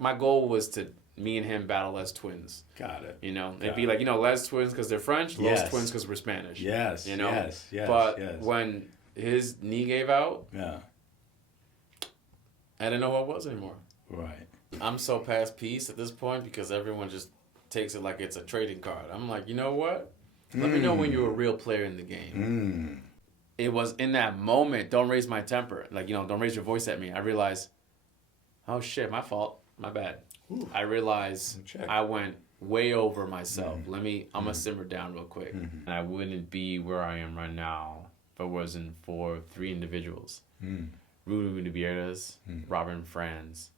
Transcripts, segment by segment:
like my goal was to me and him battle as twins. Got it. You know, it'd Got be it. like, Les twins because they're French, Los Yes. twins because we're Spanish. Yes. You know, Yes. but when his knee gave out, Yeah. I didn't know what it was anymore. Right. I'm so past peace at this point because everyone just takes it like it's a trading card. I'm like, you know what? Let me know when you're a real player in the game. It was in that moment, don't raise my temper. Like, don't raise your voice at me. I realized, oh shit, my fault. My bad. Ooh. I realized Check. I went way over myself. I'm going to simmer down real quick. And I wouldn't be where I am right now if it wasn't for three individuals. Rudy Gutierrez, Robin Franz,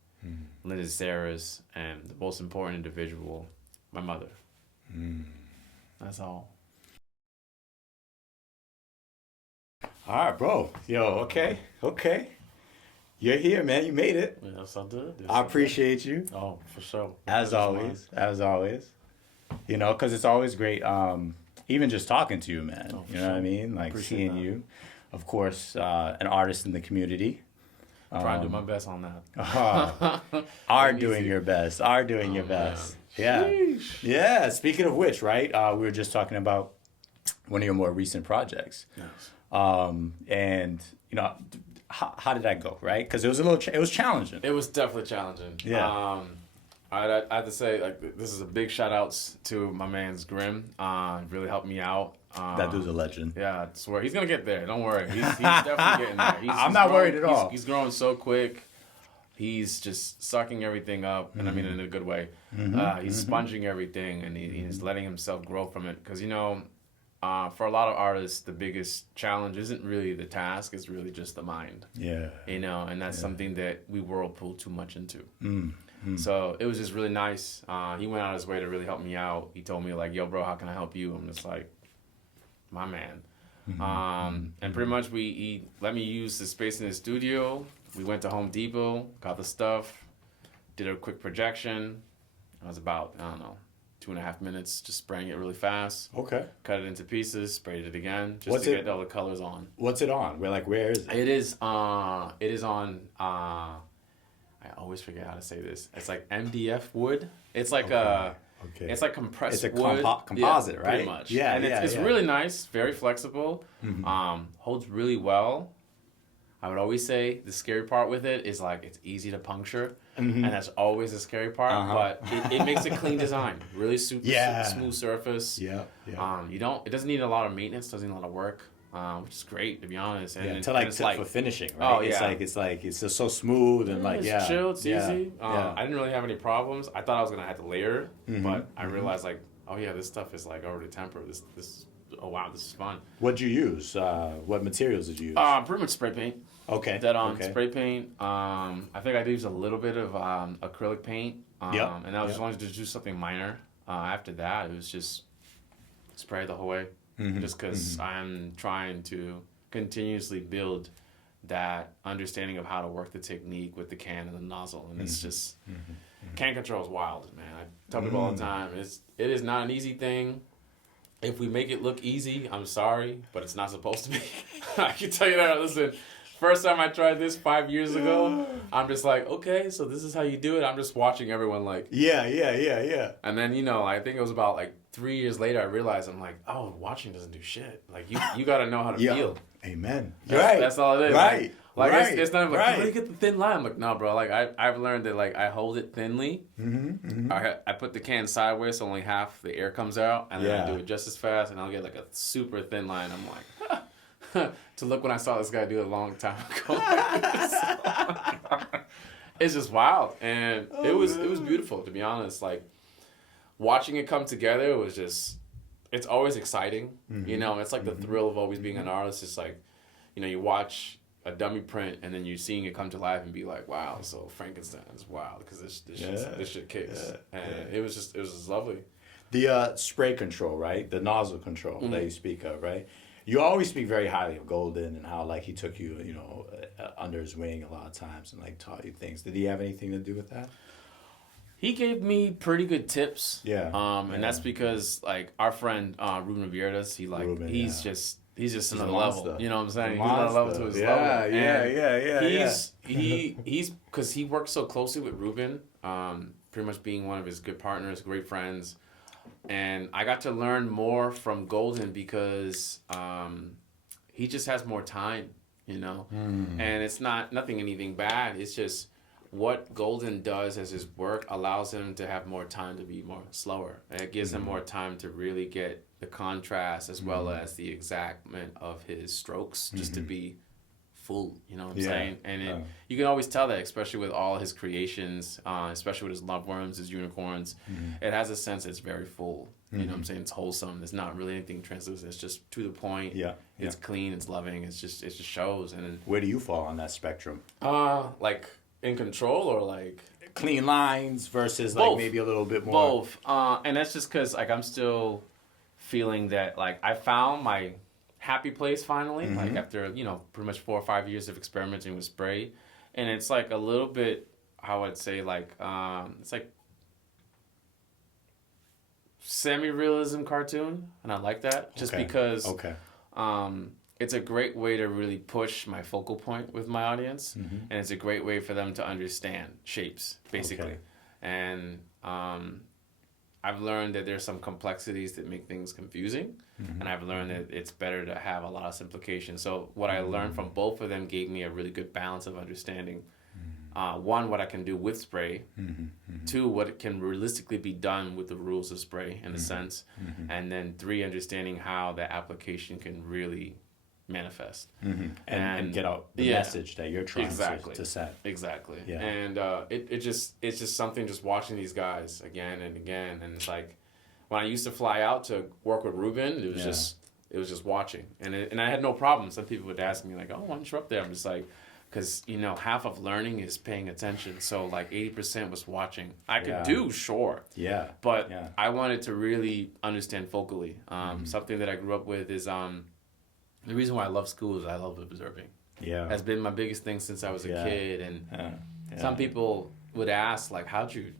Linda Saras, and the most important individual, my mother. That's all. All right, bro. Yo, okay. You're here, man. You made it. Yes, I did. Yes, I appreciate you. did. Oh, for sure. As always. Because it's always great, even just talking to you, man. Oh, for you know what I sure. mean? Like Appreciate seeing that. you. Of course, an artist in the community. Trying to do my best on that. Are Easy. doing your best. Are doing your man. best. Yeah. Sheesh. Yeah. Speaking of which, right? We were just talking about one of your more recent projects. Yes. And how did that go, right? Because it was it was challenging. It was definitely challenging. Yeah. I have to say, like, this is a big shout outs to my man's Grim. Really helped me out. That dude's a legend. Yeah, I swear he's gonna get there. Don't worry, he's definitely getting there. I'm not worried at all. He's growing so quick. He's just sucking everything up, and I mean it in a good way. He's sponging everything, and he's letting himself grow from it. Because for a lot of artists, the biggest challenge isn't really the task; it's really just the mind. Yeah. And that's something that we whirlpool too much into. So it was just really nice. He went out of his way to really help me out. He told me like, "Yo, bro, how can I help you?" I'm just like, "My man." And pretty much he let me use the space in his studio. We went to Home Depot, got the stuff, did a quick projection. It was about, I don't know, 2.5 minutes, just spraying it really fast. Okay. Cut it into pieces, sprayed it again, just What's to it- get all the colors on. What's it on? Where is it? It is on, I always forget how to say this. It's like MDF wood. It's like Okay. it's like compressed It's a wood. composite, right? Pretty much. Yeah, And it's yeah. really nice, very flexible, holds really well. I would always say the scary part with it is like it's easy to puncture, and that's always the scary part. But it makes a clean design, really super smooth surface. Yeah. It doesn't need a lot of maintenance, doesn't need a lot of work, which is great to be honest. And, Yeah, and it's for finishing, right? Oh, yeah. It's just so smooth and it's chill, it's easy. Yeah. I didn't really have any problems. I thought I was gonna have to layer, but I realized like, oh yeah, this stuff is like already tempered. This oh wow, this is fun. What'd you use? What materials did you use? Pretty much spray paint. Okay. Dead on Okay. spray paint. I think I used a little bit of acrylic paint. Yep. And that was as long as just do something minor. After that, it was just spray the whole way. Just because I'm trying to continuously build that understanding of how to work the technique with the can and the nozzle, and it's just can control is wild, man. I tell people all the time, it is not an easy thing. If we make it look easy, I'm sorry, but it's not supposed to be. I can tell you that. Listen, first time I tried this 5 years ago, I'm just like, okay, so this is how you do it. I'm just watching everyone like, Yeah. and then I think it was about like 3 years later, I realized I'm like, oh, watching doesn't do shit. Like you got to know how to feel. Amen. That's all it is. Right. Like right. it's not like right. how do you get the thin line? I'm like, no, bro. Like I've learned that like I hold it thinly. I put the can sideways so only half the air comes out, and then I do it just as fast, and I'll get like a super thin line. I'm like, to look when I saw this guy do it a long time ago. It's just wild, and it was beautiful to be honest. Like watching it come together was just. It's always exciting, It's like the thrill of always being an artist. It's like, you watch a dummy print and then you're seeing it come to life and be like, wow, so Frankenstein is wild because this shit kicks, and it was just lovely. The spray control, right? The nozzle control that you speak of, right? You always speak very highly of Golden and how like he took you, under his wing a lot of times and like taught you things. Did he have anything to do with that? He gave me pretty good tips. Yeah. And that's because like our friend Ruben Vierdas, he's just another level. monster. You know what I'm saying? He's He's another level to his level. Yeah. He's because he works so closely with Ruben, pretty much being one of his good partners, great friends. And I got to learn more from Golden because he just has more time, you know? And it's nothing anything bad. It's just what Golden does as his work allows him to have more time to be more slower. And it gives him more time to really get the contrast as well as the exactment of his strokes just to be full, you know what I'm saying? And you can always tell that, especially with all his creations, especially with his loveworms, his unicorns. It has a sense that's very full. You know what I'm saying? It's wholesome. There's not really anything translucent. It's just to the point. It's clean. It's loving. It just shows. And where do you fall on that spectrum? Like in control or like clean lines versus like both. Maybe a little bit more. Both. And that's just because like I'm still feeling that like I found my happy place finally, like after, you know, pretty much 4 or 5 years of experimenting with spray. And it's like a little bit, how I'd say, like, it's like semi-realism cartoon. And I like that just because it's a great way to really push my focal point with my audience. And it's a great way for them to understand shapes, basically. And I've learned that there's some complexities that make things confusing, and I've learned that it's better to have a lot of simplification. So what I learned from both of them gave me a really good balance of understanding. One, what I can do with spray. Two, what it can realistically be done with the rules of spray in a sense. And then 3, understanding how the application can really manifest. And get out the message that you're trying to set. Exactly. And it's just something, just watching these guys again and again. And it's like when I used to fly out to work with Ruben, it was just watching. And I had no problem. Some people would ask me like, oh, why aren't you up there? I'm just like, because, you know, half of learning is paying attention. So like 80% was watching. I could do, sure. But I wanted to really understand focally. Something that I grew up with is the reason why I love school is I love observing. That's been my biggest thing since I was a kid. And some people would ask, like, how'd you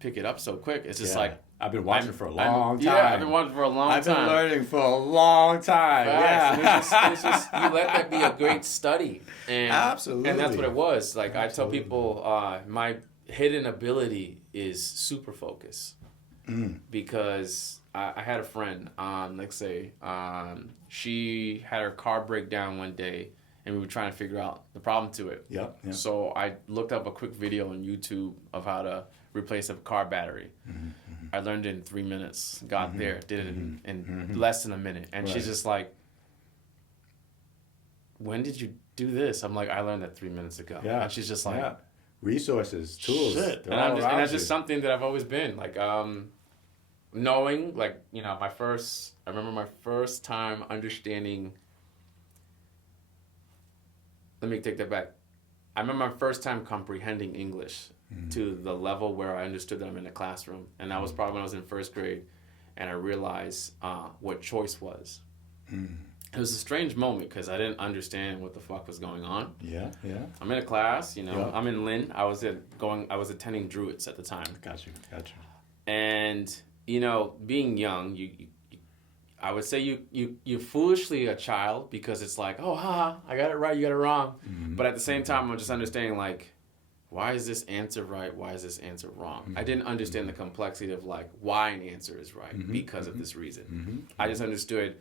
pick it up so quick? It's just like, I've been watching for a long time. Yeah, I've been watching for a long time. I've been learning for a long time. It's just you let that be a great study. And, absolutely. And that's what it was. Like, I tell people, my hidden ability is super focus. Because I had a friend, let's say, she had her car break down one day, and we were trying to figure out the problem to it. So I looked up a quick video on YouTube of how to replace a car battery. I learned it in 3 minutes, got there, did it in less than a minute. And she's just like, when did you do this? I'm like, I learned that 3 minutes ago. And she's just like, resources, tools. Shit. And that's just something that I've always been like, knowing, like, you know, I remember my first time understanding, let me take that back. I remember my first time comprehending English to the level where I understood that I'm in a classroom. And that was probably when I was in first grade, and I realized what choice was. It was a strange moment because I didn't understand what the fuck was going on. I'm in a class, you know, I'm in Lynn. I was attending Druids at the time. Gotcha. And, you know, being young, I would say you're foolishly a child because it's like, oh, haha, I got it right, you got it wrong. But at the same time, I'm just understanding, like, why is this answer right? Why is this answer wrong? I didn't understand the complexity of, like, why an answer is right because of this reason. I just understood,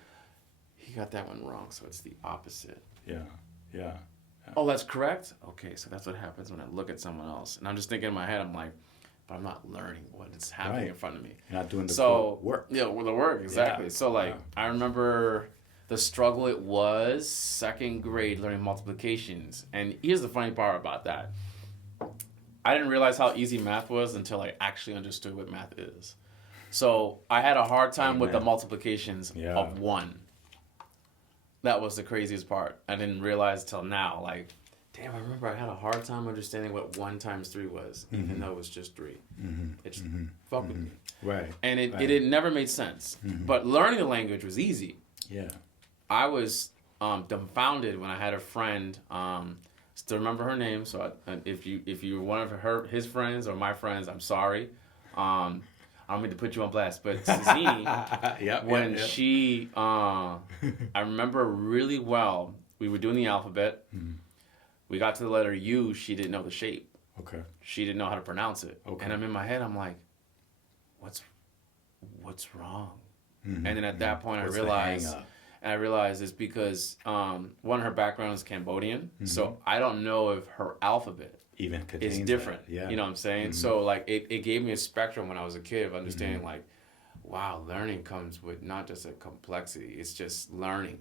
he got that one wrong, so it's the opposite. Oh, that's correct? Okay, so that's what happens when I look at someone else. And I'm just thinking in my head, I'm like, but I'm not learning what is happening in front of me. You're not doing the work. Yeah, well, the work, exactly. So, like, I remember the struggle it was, second grade, learning multiplications. And here's the funny part about that. I didn't realize how easy math was until I actually understood what math is. So, I had a hard time with the multiplications of 1. That was the craziest part. I didn't realize till now, like, damn, I remember I had a hard time understanding what 1 times 3 was, even though it was just 3. It just fucked with me. And it never made sense. But learning the language was easy. I was dumbfounded when I had a friend, still remember her name, so if you're one of his friends or my friends, I'm sorry. I don't mean to put you on blast, but Zini, she, I remember really well, we were doing the alphabet. We got to the letter U, she didn't know the shape. Okay. She didn't know how to pronounce it. Okay. And I'm in my head, I'm like, what's wrong? Mm-hmm. And then at that point, What's I the realized, hang-up? it's because one, her background is Cambodian, Mm-hmm. so I don't know if her alphabet Even contains is different. that. Yeah. You know what I'm saying? Mm-hmm. So like it gave me a spectrum when I was a kid of understanding like, wow, learning comes with not just a complexity, it's just learning.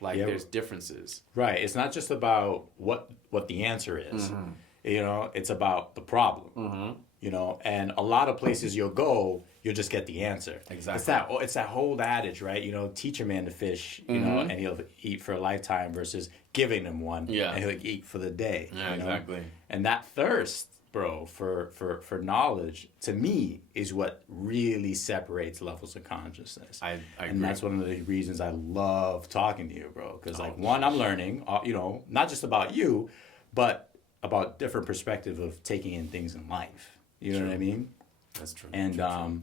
Like there's differences. Right. It's not just about what the answer is. Mm-hmm. You know, it's about the problem. Mm-hmm. You know, and a lot of places you'll go, you'll just get the answer. Exactly. It's that whole adage, right? You know, teach a man to fish, you know, and he'll eat for a lifetime versus giving him one, Yeah. and he'll eat for the day. Yeah, you know? exactly. And that thirst, bro, for knowledge, to me, is what really separates levels of consciousness. I agree. And that's one of the reasons I love talking to you, bro. Because, like, one, I'm learning, you know, not just about you, but about different perspective of taking in things in life. You know what I mean? That's true. And, True.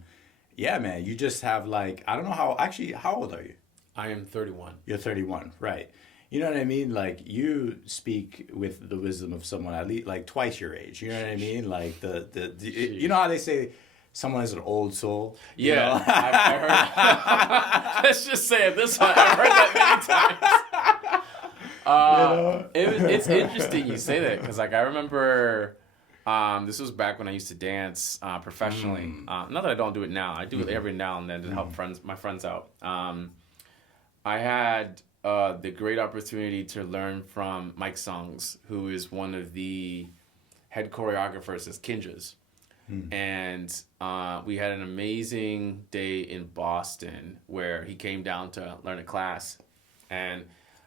yeah, man, you just have, like, I don't know how old are you? I am 31. You're 31, right. You know what I mean? Like, you speak with the wisdom of someone at least, like, twice your age. You know what I mean? Like, you know how they say someone is an old soul? You Yeah, know? I heard. Let's just say it this way. I've heard that many times. It's interesting you say that because, like, I remember this was back when I used to dance professionally. Not that I don't do it now. I do it every now and then to help my friends out. I had the great opportunity to learn from Mike Songs, who is one of the head choreographers at Kinja's. And we had an amazing day in Boston where he came down to learn a class. And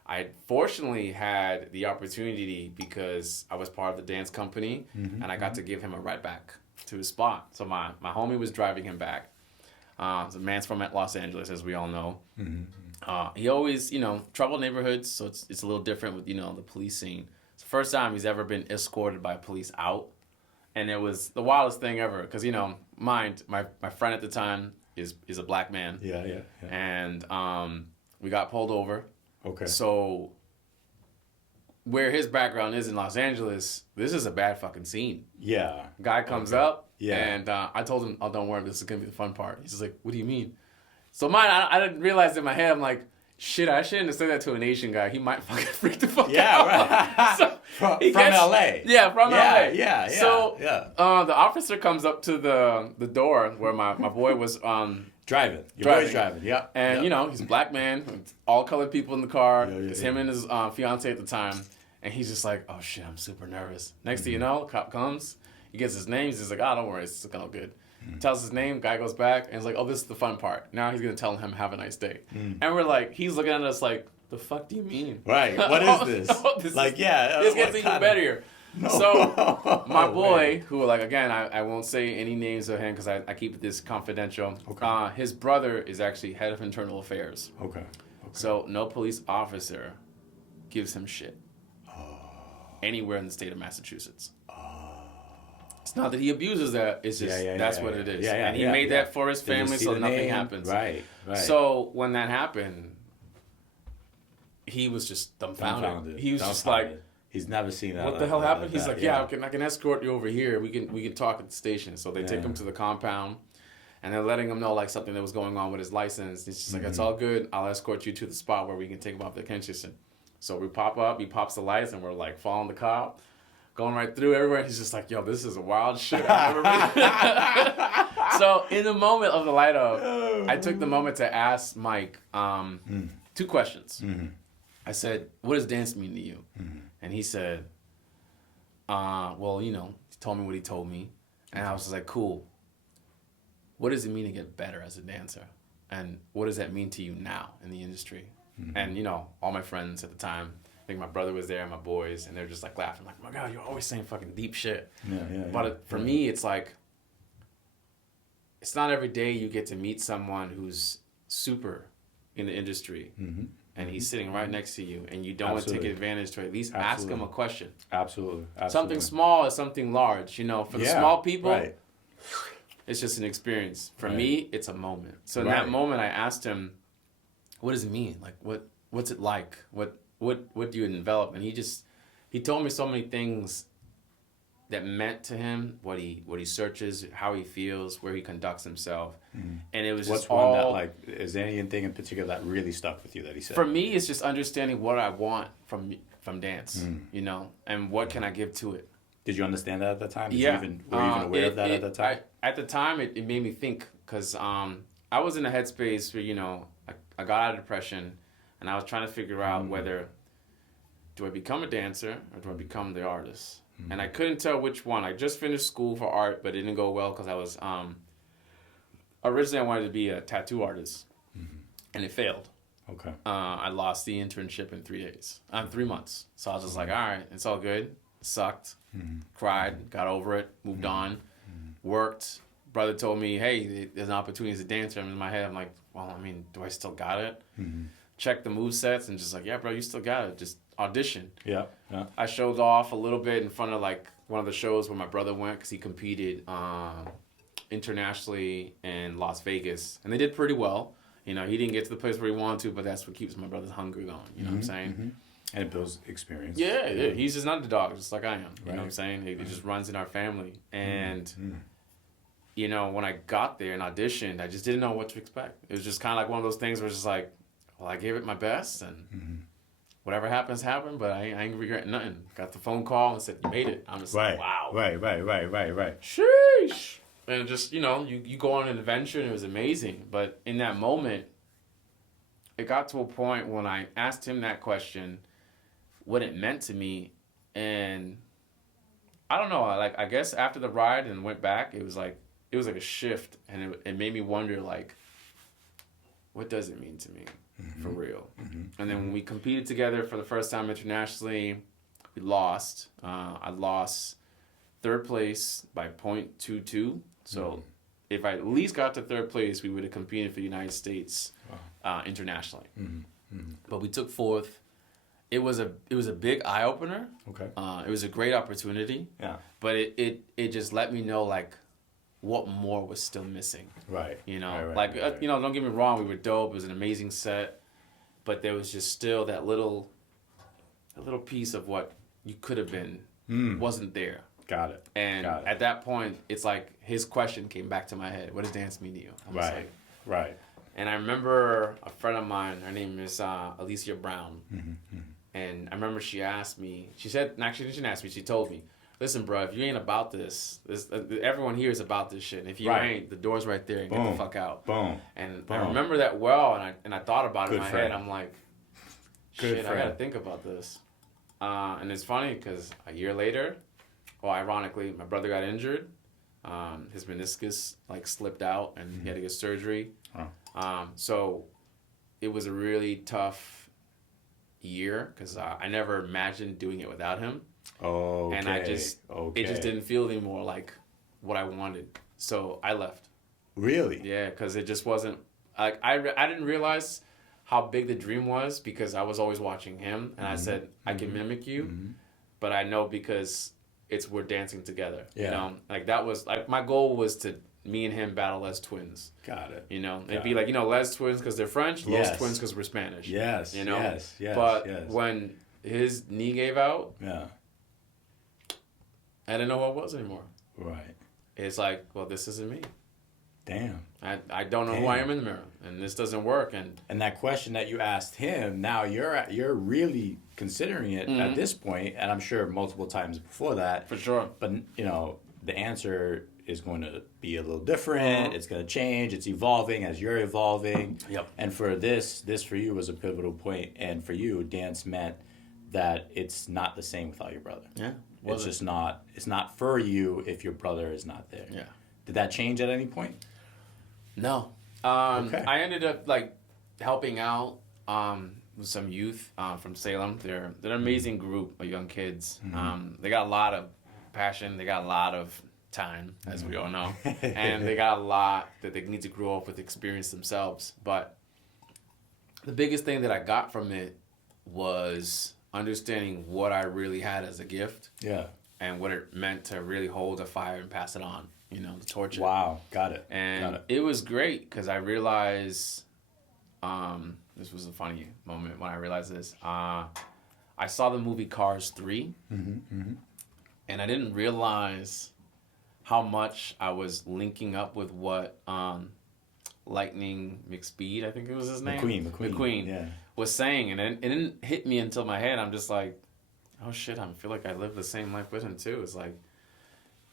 I fortunately had the opportunity because I was part of the dance company and I got to give him a ride back to his spot. So my homie was driving him back. The man's from Los Angeles, as we all know. He always, you know, troubled neighborhoods, so it's a little different with, you know, the police scene. It's the first time he's ever been escorted by police out. And it was the wildest thing ever because, you know, my friend at the time is a black man. Yeah. And we got pulled over. Okay. So where his background is in Los Angeles, this is a bad fucking scene. Yeah. Guy comes up, Yeah. and I told him, oh, don't worry, this is going to be the fun part. He's just like, what do you mean? So I didn't realize in my head, I'm like, shit, I shouldn't have said that to an Asian guy. He might fucking freak the fuck out. Right. So from he gets- LA. Yeah, from LA. Yeah. So yeah. The officer comes up to the door where my boy was Driving. Your driving. boy's driving. Yeah. and, you know, he's a black man, all colored people in the car. Yeah, It's him and his fiance at the time. And he's just like, oh, shit, I'm super nervous. Next thing you Mm-hmm. know, cop comes. He gets his name. He's just like, oh, don't worry. It's all good. Mm-hmm. Tells his name. Guy goes back. And he's like, oh, this is the fun part. Now he's going to tell him, have a nice day. Mm. And we're like, he's looking at us like, the fuck do you mean? Right. What is this? This like, is- yeah. This what gets even kind of- better. No. So my boy, Wait. who, like, again, I won't say any names of him because I keep this confidential. Okay. His brother is actually head of internal affairs. Okay. So no police officer gives him shit anywhere in the state of Massachusetts. It's not that he abuses that. It's just that's what it is. And he made that for his Did you family see so the nothing name? happens. Right. So when that happened, he was just dumbfounded. He was just like, he's never seen that. what the hell happened? He's that, like, yeah, I can escort you over here. We can talk at the station. So they take him to the compound, and they're letting him know like something that was going on with his license. It's just like, it's all good. I'll escort you to the spot where we can take him off the vacation. So we pop up. He pops the lights, and we're like following the cop, going right through everywhere. And he's just like, yo, this is a wild shit I've never been. So in the moment of the light up, I took the moment to ask Mike two questions. I said, what does dance mean to you? And he said, well, you know, he told me what he told me. And I was just like, cool. What does it mean to get better as a dancer? And what does that mean to you now in the industry? And, you know, all my friends at the time, I think my brother was there, my boys, and they're just like laughing, like, oh my God, you're always saying fucking deep shit. But for me, it's like, it's not every day you get to meet someone who's super in the industry. And he's sitting right next to you, and you don't want to take advantage to at least ask him a question. Absolutely. Something small is something large. You know, for the small people, right. it's just an experience. For me, it's a moment. So in Right. that moment, I asked him, what does it mean? Like, what's it like? What do you envelop? And he told me so many things that meant to him, what he searches, how he feels, where he conducts himself, and it was What's just one all. that like? Is there anything in particular that really stuck with you that he said? For me, it's just understanding what I want from dance, you know, and what can I give to it. Did you understand that at the time? Were you Yeah. even aware of that at the time? At the time, it made me think because I was in a headspace where, you know, I got out of depression and I was trying to figure out whether do I become a dancer or do I become the artist? And I couldn't tell which one. I just finished school for art, but it didn't go well because I was originally I wanted to be a tattoo artist, and it failed. Okay. I lost the internship in 3 days. 3 months. So I was just like, all right, it's all good. Sucked. Cried. Got over it. Moved on. Worked. Brother told me, hey, there's an opportunity as a dancer. I'm in my head. I'm like, well, I mean, do I still got it? Check the move sets and just like, yeah, bro, you still got it. Just audition. Yeah. Yeah. I showed off a little bit in front of like one of the shows where my brother went because he competed internationally in Las Vegas, and they did pretty well. You know, he didn't get to the place where he wanted to, but that's what keeps my brother's hunger going. You know what I'm saying? And it builds experience. Yeah, yeah. He's just an underdog, just like I am. You Right. know what I'm saying? It just runs in our family. And, you know, when I got there and auditioned, I just didn't know what to expect. It was just kind of like one of those things where it's just like, well, I gave it my best, and whatever happens, happened, but I ain't regretting nothing. Got the phone call and said, you made it. I'm just like, wow. Right. Sheesh. And just, you know, you go on an adventure and it was amazing. But in that moment, it got to a point when I asked him that question, what it meant to me. And I don't know, I guess after the ride and went back, it was like a shift. And it made me wonder, like, what does it mean to me for real? And then when we competed together for the first time internationally, we lost. I lost third place by .22. So if I at least got to third place, we would have competed for the United States internationally. But we took fourth. It was a big eye opener. Okay. It was a great opportunity. Yeah. But it just let me know like what more was still missing. Right. You know, Right. you know, don't get me wrong, we were dope. It was an amazing set, but there was just still that little piece of what you could have been wasn't there. Got it. And at that point, it's like his question came back to my head. What does dance mean to you? I was like, Right. and I remember a friend of mine, her name is Alicia Brown. And I remember she asked me, she said, actually, she didn't ask me, she told me, listen, bro, if you ain't about this everyone here is about this shit. And if you ain't, the door's right there and get the fuck out. Boom. And I remember that well, and I thought about it in my friend. head. I'm like, Good shit, friend. I gotta think about this. And it's funny because a year later, well, ironically, my brother got injured. His meniscus like slipped out, and he had to get surgery. So it was a really tough year because I never imagined doing it without him. Okay. And it just didn't feel anymore like what I wanted. So I left. Really? Yeah, because it just wasn't like I didn't realize how big the dream was because I was always watching him, and I said I can mimic you, but I know because we're dancing together. Yeah. You know, like that was like my goal was to me and him battle as twins. Got it. You know, it'd be like, you know, Les twins because they're French, Los twins because we're Spanish. Yes. You know. Yes. But when his knee gave out, Yeah. I didn't know who I was anymore. Right. It's like, well, this isn't me. Damn. I don't know who I am in the mirror, and this doesn't work. And that question that you asked him, now you're really considering it at this point, and I'm sure multiple times before that. for sure. But you know, the answer is going to be a little different. It's going to change. It's evolving as you're evolving. Yep. And for this for you was a pivotal point, and for you, dance meant that it's not the same without your brother. Yeah. It's just not. It's not for you if your brother is not there. Yeah. Did that change at any point? No. Okay. I ended up like helping out with some youth from Salem. They're an amazing group of young kids. They got a lot of passion. They got a lot of time, as we all know, and they got a lot that they need to grow up with, experience themselves. But the biggest thing that I got from it was understanding what I really had as a gift. Yeah. And what it meant to really hold a fire and pass it on. You know, the torch. Wow. Got it. And it was great because I realized, this was a funny moment when I realized this. I saw the movie Cars 3. and I didn't realize how much I was linking up with what Lightning McSpeed, I think it was his name, McQueen, yeah, was saying, and it didn't hit me until my head. I'm just like, oh shit, I feel like I live the same life with him too. It's like,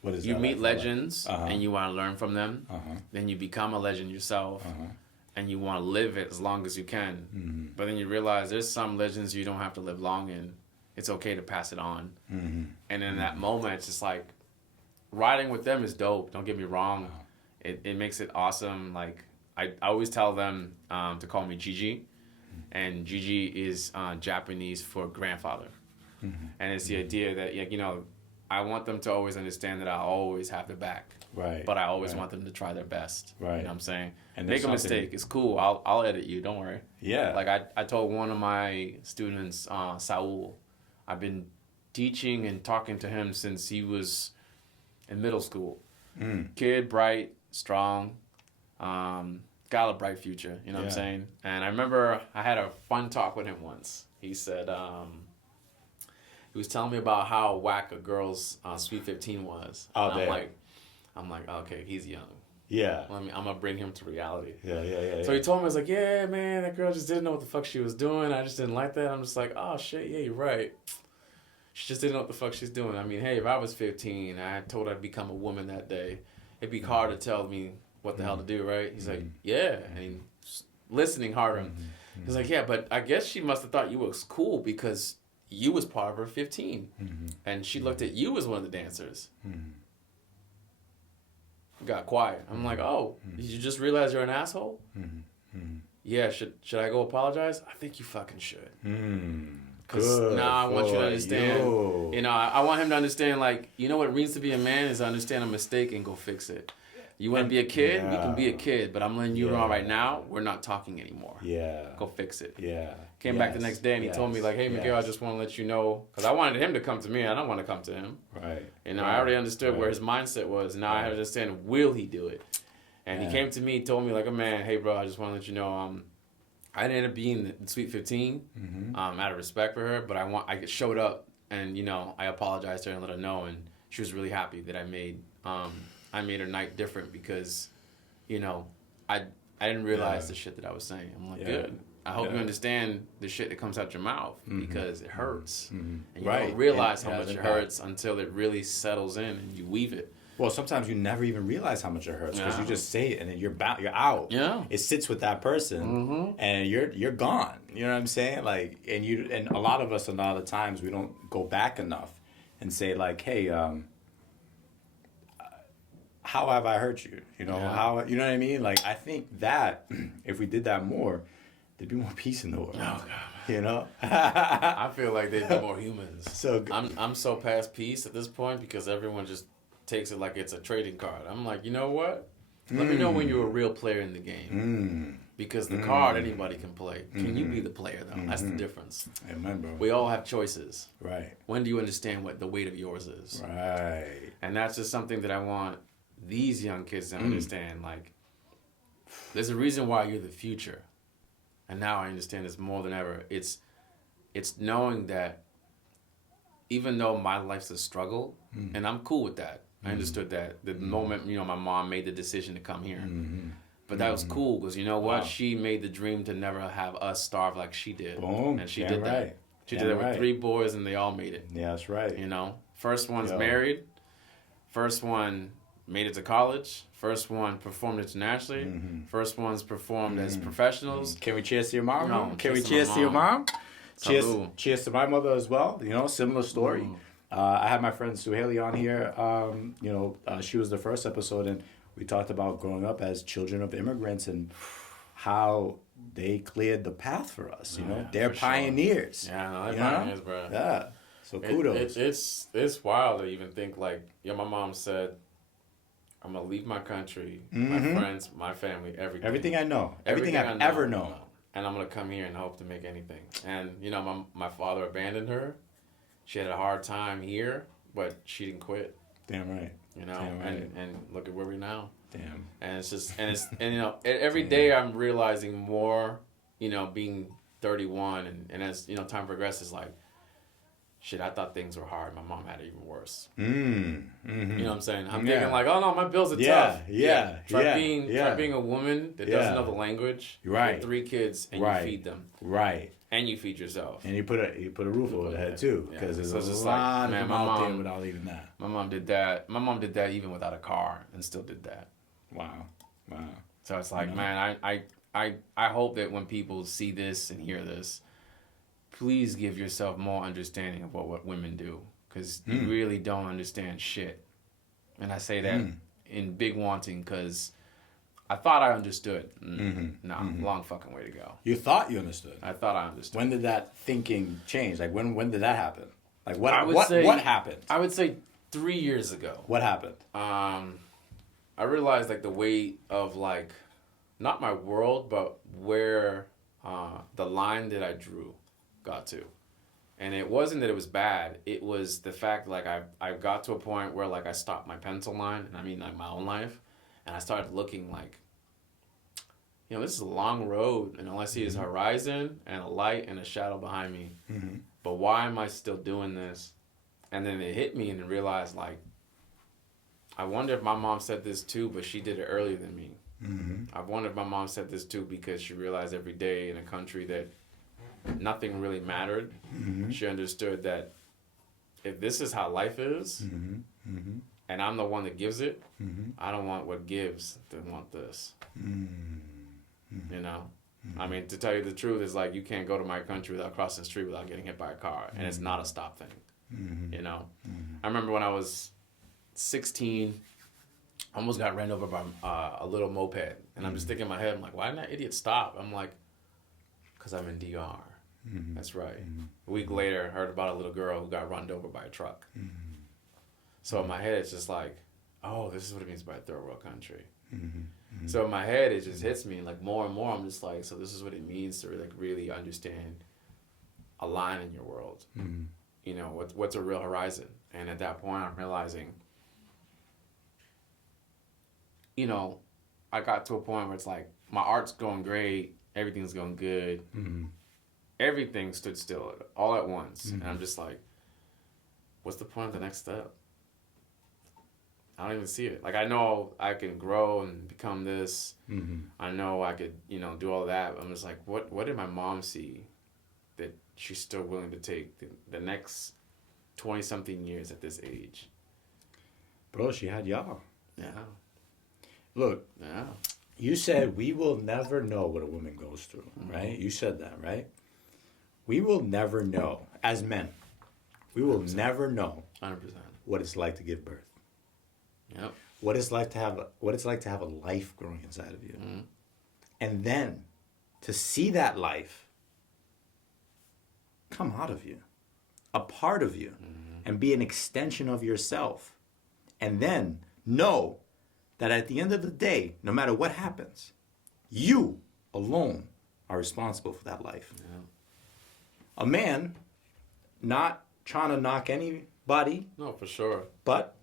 what is you that meet like? legends and you want to learn from them, then you become a legend yourself, and you want to live it as long as you can. But then you realize there's some legends you don't have to live long in. It's okay to pass it on. And in that moment, it's just like, riding with them is dope. Don't get me wrong. It makes it awesome. Like, I always tell them to call me Gigi. And Gigi is Japanese for grandfather. And it's the idea that, you know, I want them to always understand that I always have their back. Right. But I always want them to try their best. Right. You know what I'm saying? And make a mistake. It's cool. I'll edit you. Don't worry. Yeah. Like, I told one of my students, Saul, I've been teaching and talking to him since he was in middle school. Kid, bright, strong, got a bright future. You know what I'm saying? And I remember I had a fun talk with him once. He said, he was telling me about how whack a girl's Sweet 15 was. Oh, I'm like, okay, he's young. Yeah. I'm gonna bring him to reality. Yeah. So he told me, I was like, yeah, man, that girl just didn't know what the fuck she was doing. I just didn't like that. I'm just like, oh shit, yeah, you're right. She just didn't know what the fuck she's doing. I mean, hey, if I was 15, I told her I'd become a woman that day, it'd be hard to tell me what the hell to do, right? He's like, yeah, and he's listening harder. He's like, yeah, but I guess she must have thought you was cool because you was part of her 15, and she looked at you as one of the dancers. Got quiet. I'm like, oh, did you just realize you're an asshole? Yeah, should I go apologize? I think you fucking should. Because now I want you to understand. You know, I want him to understand, like, you know what it means to be a man is to understand a mistake and go fix it. You want to be a kid? You can be a kid, but I'm letting you know right now, we're not talking anymore. Yeah. Go fix it. Yeah. Came back the next day and he told me, like, hey, Miguel, I just want to let you know, because I wanted him to come to me. I don't want to come to him. Right. You know, I already understood where his mindset was. Now I understand, will he do it? And he came to me, told me, like, a man, hey, bro, I just want to let you know, I didn't end up being the Sweet 15 out of respect for her, but I showed up and, you know, I apologized to her and let her know, and she was really happy that I made her night different because, you know, I didn't realize the shit that I was saying. I'm like, good. I hope you understand the shit that comes out your mouth because it hurts. And you don't realize how much it hurts until it really settles in and you weave it. Well, sometimes you never even realize how much it hurts because you just say it and then you're out. Yeah. It sits with that person and you're gone. You know what I'm saying? Like, and a lot of us, a lot of times, we don't go back enough and say, like, hey, how have I hurt you? You know, how, you know what I mean? Like, I think that if we did that more, there'd be more peace in the world. Oh, God. You know? I feel like they'd be more humans. So I'm so past peace at this point because everyone just takes it like it's a trading card. I'm like, you know what? Let me know when you're a real player in the game. Because the card anybody can play. Can you be the player though? That's the difference. Amen, bro. We all have choices. Right. When do you understand what the weight of yours is? Right. And that's just something that I want these young kids to understand. Like, there's a reason why you're the future. And now I understand this more than ever. It's knowing that even though my life's a struggle, and I'm cool with that. I understood that the moment, you know, my mom made the decision to come here. But that was cool because you know what? Wow. She made the dream to never have us starve like she did. Boom. And she did that. She did that with 3 boys and they all made it. Yeah, that's right. You know? First one's married. First one made it to college. First one performed internationally. First one's performed as professionals. Can we cheers to your mom? No, Can we cheers to your mom? Cheers to my mother as well. You know, similar story. I had my friend Suhaili on here. You know, she was the first episode, and we talked about growing up as children of immigrants and how they cleared the path for us. You know, they're pioneers. Sure. Yeah, no, they're pioneers, bro. Yeah. So kudos. It's wild to even think like, my mom said, I'm gonna leave my country, my friends, my family, everything. Everything I know. Everything I've ever known. And I'm gonna come here and hope to make anything. And you know, my father abandoned her. She had a hard time here, but she didn't quit. Damn right. You know, right. and look at where we're now. Damn. And it's just and you know, every day I'm realizing more, you know, being 31 and as, you know, time progresses, like, shit, I thought things were hard. My mom had it even worse. Mm-hmm. You know what I'm saying? I'm Yeah. thinking like, oh no, my bills are Yeah, tough. yeah, Try yeah, being yeah. try being a woman that Yeah. doesn't know the language. Right. With 3 kids and Right. you feed them Right. and you feed yourself. And you put a roof over the head too, Yeah. because there's So it's a just lot like, of man, them my out there mom- without even that. My mom did that. My mom did that even without a car and still did that. Wow. So it's like, Mhm. man, I hope that when people see this and hear this, please give yourself more understanding of what women do, because you really don't understand shit. And I say that in big wanting because I thought I understood. Nah, long fucking way to go. You thought you understood. I thought I understood. When did that thinking change? Like when did that happen? Like what I would what say- what happened? I would say 3 years ago. What happened? I realized like the weight of like, not my world, but where the line that I drew got to. And it wasn't that it was bad. It was the fact like I got to a point where like I stopped my pencil line, and I mean like my own life, and I started looking like, you know, this is a long road, and all I see is horizon and a light and a shadow behind me. Mm-hmm. But why am I still doing this? And then it hit me and realized like, I wonder if my mom said this too, but she did it earlier than me. Mm-hmm. I wonder if my mom said this too because she realized every day in a country that nothing really mattered. Mm-hmm. She understood that if this is how life is, Mm-hmm. Mm-hmm. and I'm the one that gives it, Mm-hmm. I don't want what gives to want this. Mm-hmm. You know? I mean, to tell you the truth, is like you can't go to my country without crossing the street without getting hit by a car. And it's not a stop thing. Mm-hmm. You know? I remember when I was 16, I almost got ran over by a little moped. And I'm just thinking in my head, I'm like, why didn't that idiot stop? I'm like, because I'm in DR. Mm-hmm. That's right. A week later, I heard about a little girl who got run over by a truck. So in my head, it's just like, oh, this is what it means by a third world country. Mm-hmm. So in my head, it just hits me like more and more. I'm just like, so this is what it means to like really understand a line in your world. Mm-hmm. You know, what's a real horizon? And at that point, I'm realizing, you know, I got to a point where it's like my art's going great, everything's going good. Mm-hmm. Everything stood still all at once. And I'm just like, what's the point of the next step? I don't even see it. Like, I know I can grow and become this. Mm-hmm. I know I could, you know, do all that. I'm just like, what did my mom see that she's still willing to take the next 20-something years at this age? Bro, she had y'all. Yeah. Look, Yeah. you said we will never know what a woman goes through, right? You said that, right? We will never know, as men, we will never know 100%. what it's like to give birth. Yep. What it's like to have a life growing inside of you. Mm-hmm. And then to see that life come out of you, a part of you, and be an extension of yourself. And then know that at the end of the day, no matter what happens, you alone are responsible for that life. Yeah. A man, not trying to knock anybody, No, for sure. but,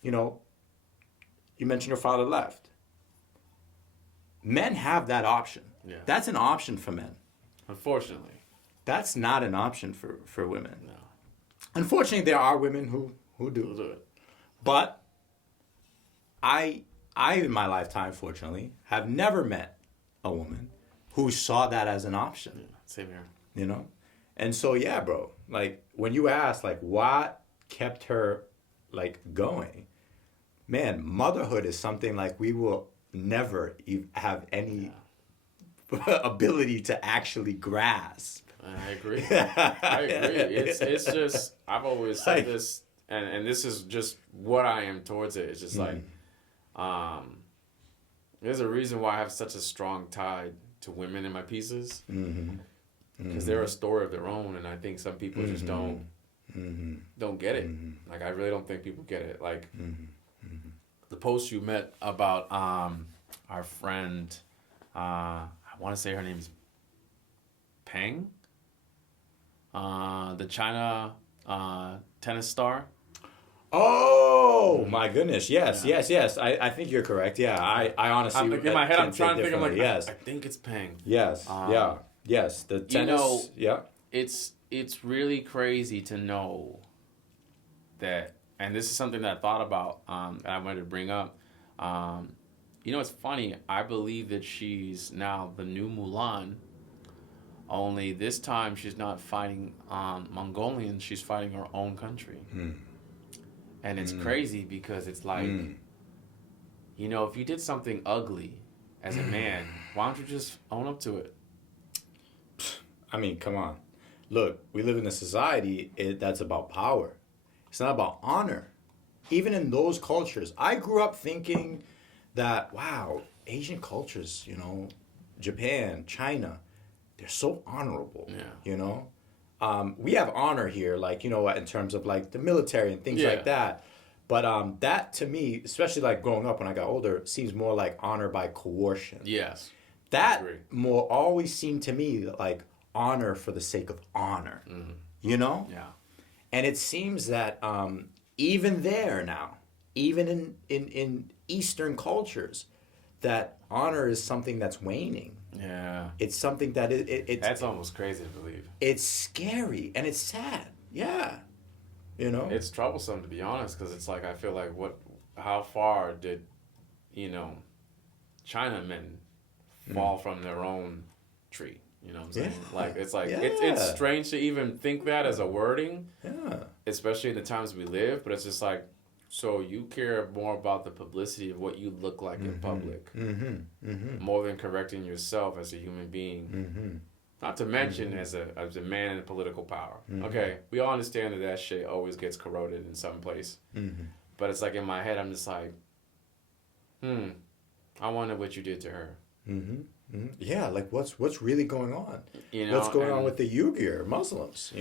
you know, you mentioned your father left. Men have that option. Yeah. That's an option for men. Unfortunately. That's not an option for women. No. Unfortunately, there are women who We'll do. do it. But I in my lifetime, fortunately, have never met a woman who saw that as an option. Yeah. Same here. You know? And so, yeah, bro, like when you ask, like, what kept her, like, going, man, motherhood is something like we will never have any ability to actually grasp. I agree. I agree. It's just, I've always said Like- this, and this is just what I am towards it. It's just like, there's a reason why I have such a strong tie to women in my pieces. Because they're a story of their own, and I think some people just don't get it. Like, I really don't think people get it. Like, the post you met about our friend, I want to say her name's Peng, the China tennis star. Oh my goodness! Yes. I think you're correct. Yeah, I honestly. In my head, I'm can trying to think. I'm like, differently. Yes. I think it's Peng. Yes. Yes. The tennis. know, yeah. It's it's really crazy to know that, and this is something that I thought about, and I wanted to bring up. It's funny. I believe that she's now the new Mulan. Only this time she's not fighting Mongolians. She's fighting her own country. And it's crazy because it's like, if you did something ugly as a man, why don't you just own up to it? I mean, come on. Look, we live in a society that's about power. It's not about honor. Even in those cultures, I grew up thinking that, wow, Asian cultures, Japan, China, they're so honorable. We have honor here, like, in terms of like the military and things like that. But that to me, especially like growing up when I got older, seems more like honor by coercion. Yes. That more always seemed to me like honor for the sake of honor. Yeah. And it seems that even there now, even in Eastern cultures, that honor is something that's waning. Yeah. It's something that it's... That's almost crazy to believe. It's scary and it's sad. Yeah. It's troublesome, to be honest, because it's like, I feel like how far did, Chinamen fall from their own tree? You know what I'm saying? Like, it's like, it's strange to even think that as a wording. Yeah. Especially in the times we live, but it's just like, so you care more about the publicity of what you look like in public, more than correcting yourself as a human being. Not to mention as a man in political power. Okay, we all understand that shit always gets corroded in some place. But it's like in my head, I'm just like, I wonder what you did to her. Yeah, like what's really going on? What's going on with the Uyghur Muslims?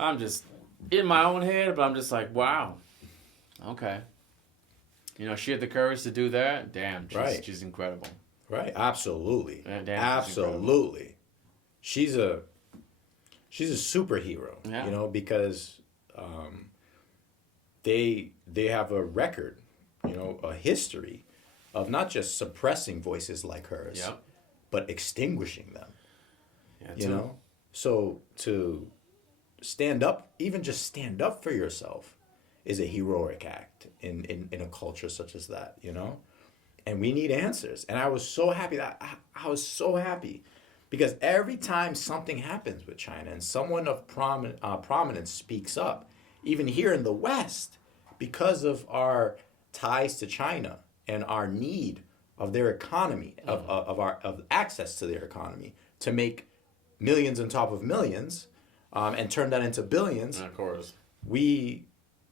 I'm just in my own head, but I'm just like, wow. Okay. She had the courage to do that. Damn, she's incredible. Right, absolutely. Damn, absolutely. She's a superhero, because they have a record, a history of not just suppressing voices like hers, but extinguishing them. So to stand up, even just stand up for yourself, is a heroic act in a culture such as that, And we need answers. And I was so happy I was so happy because every time something happens with China and someone of prominence speaks up, even here in the West, because of our ties to China and our need of their economy, of access to their economy, to make millions on top of millions, and turn that into billions. Of course, we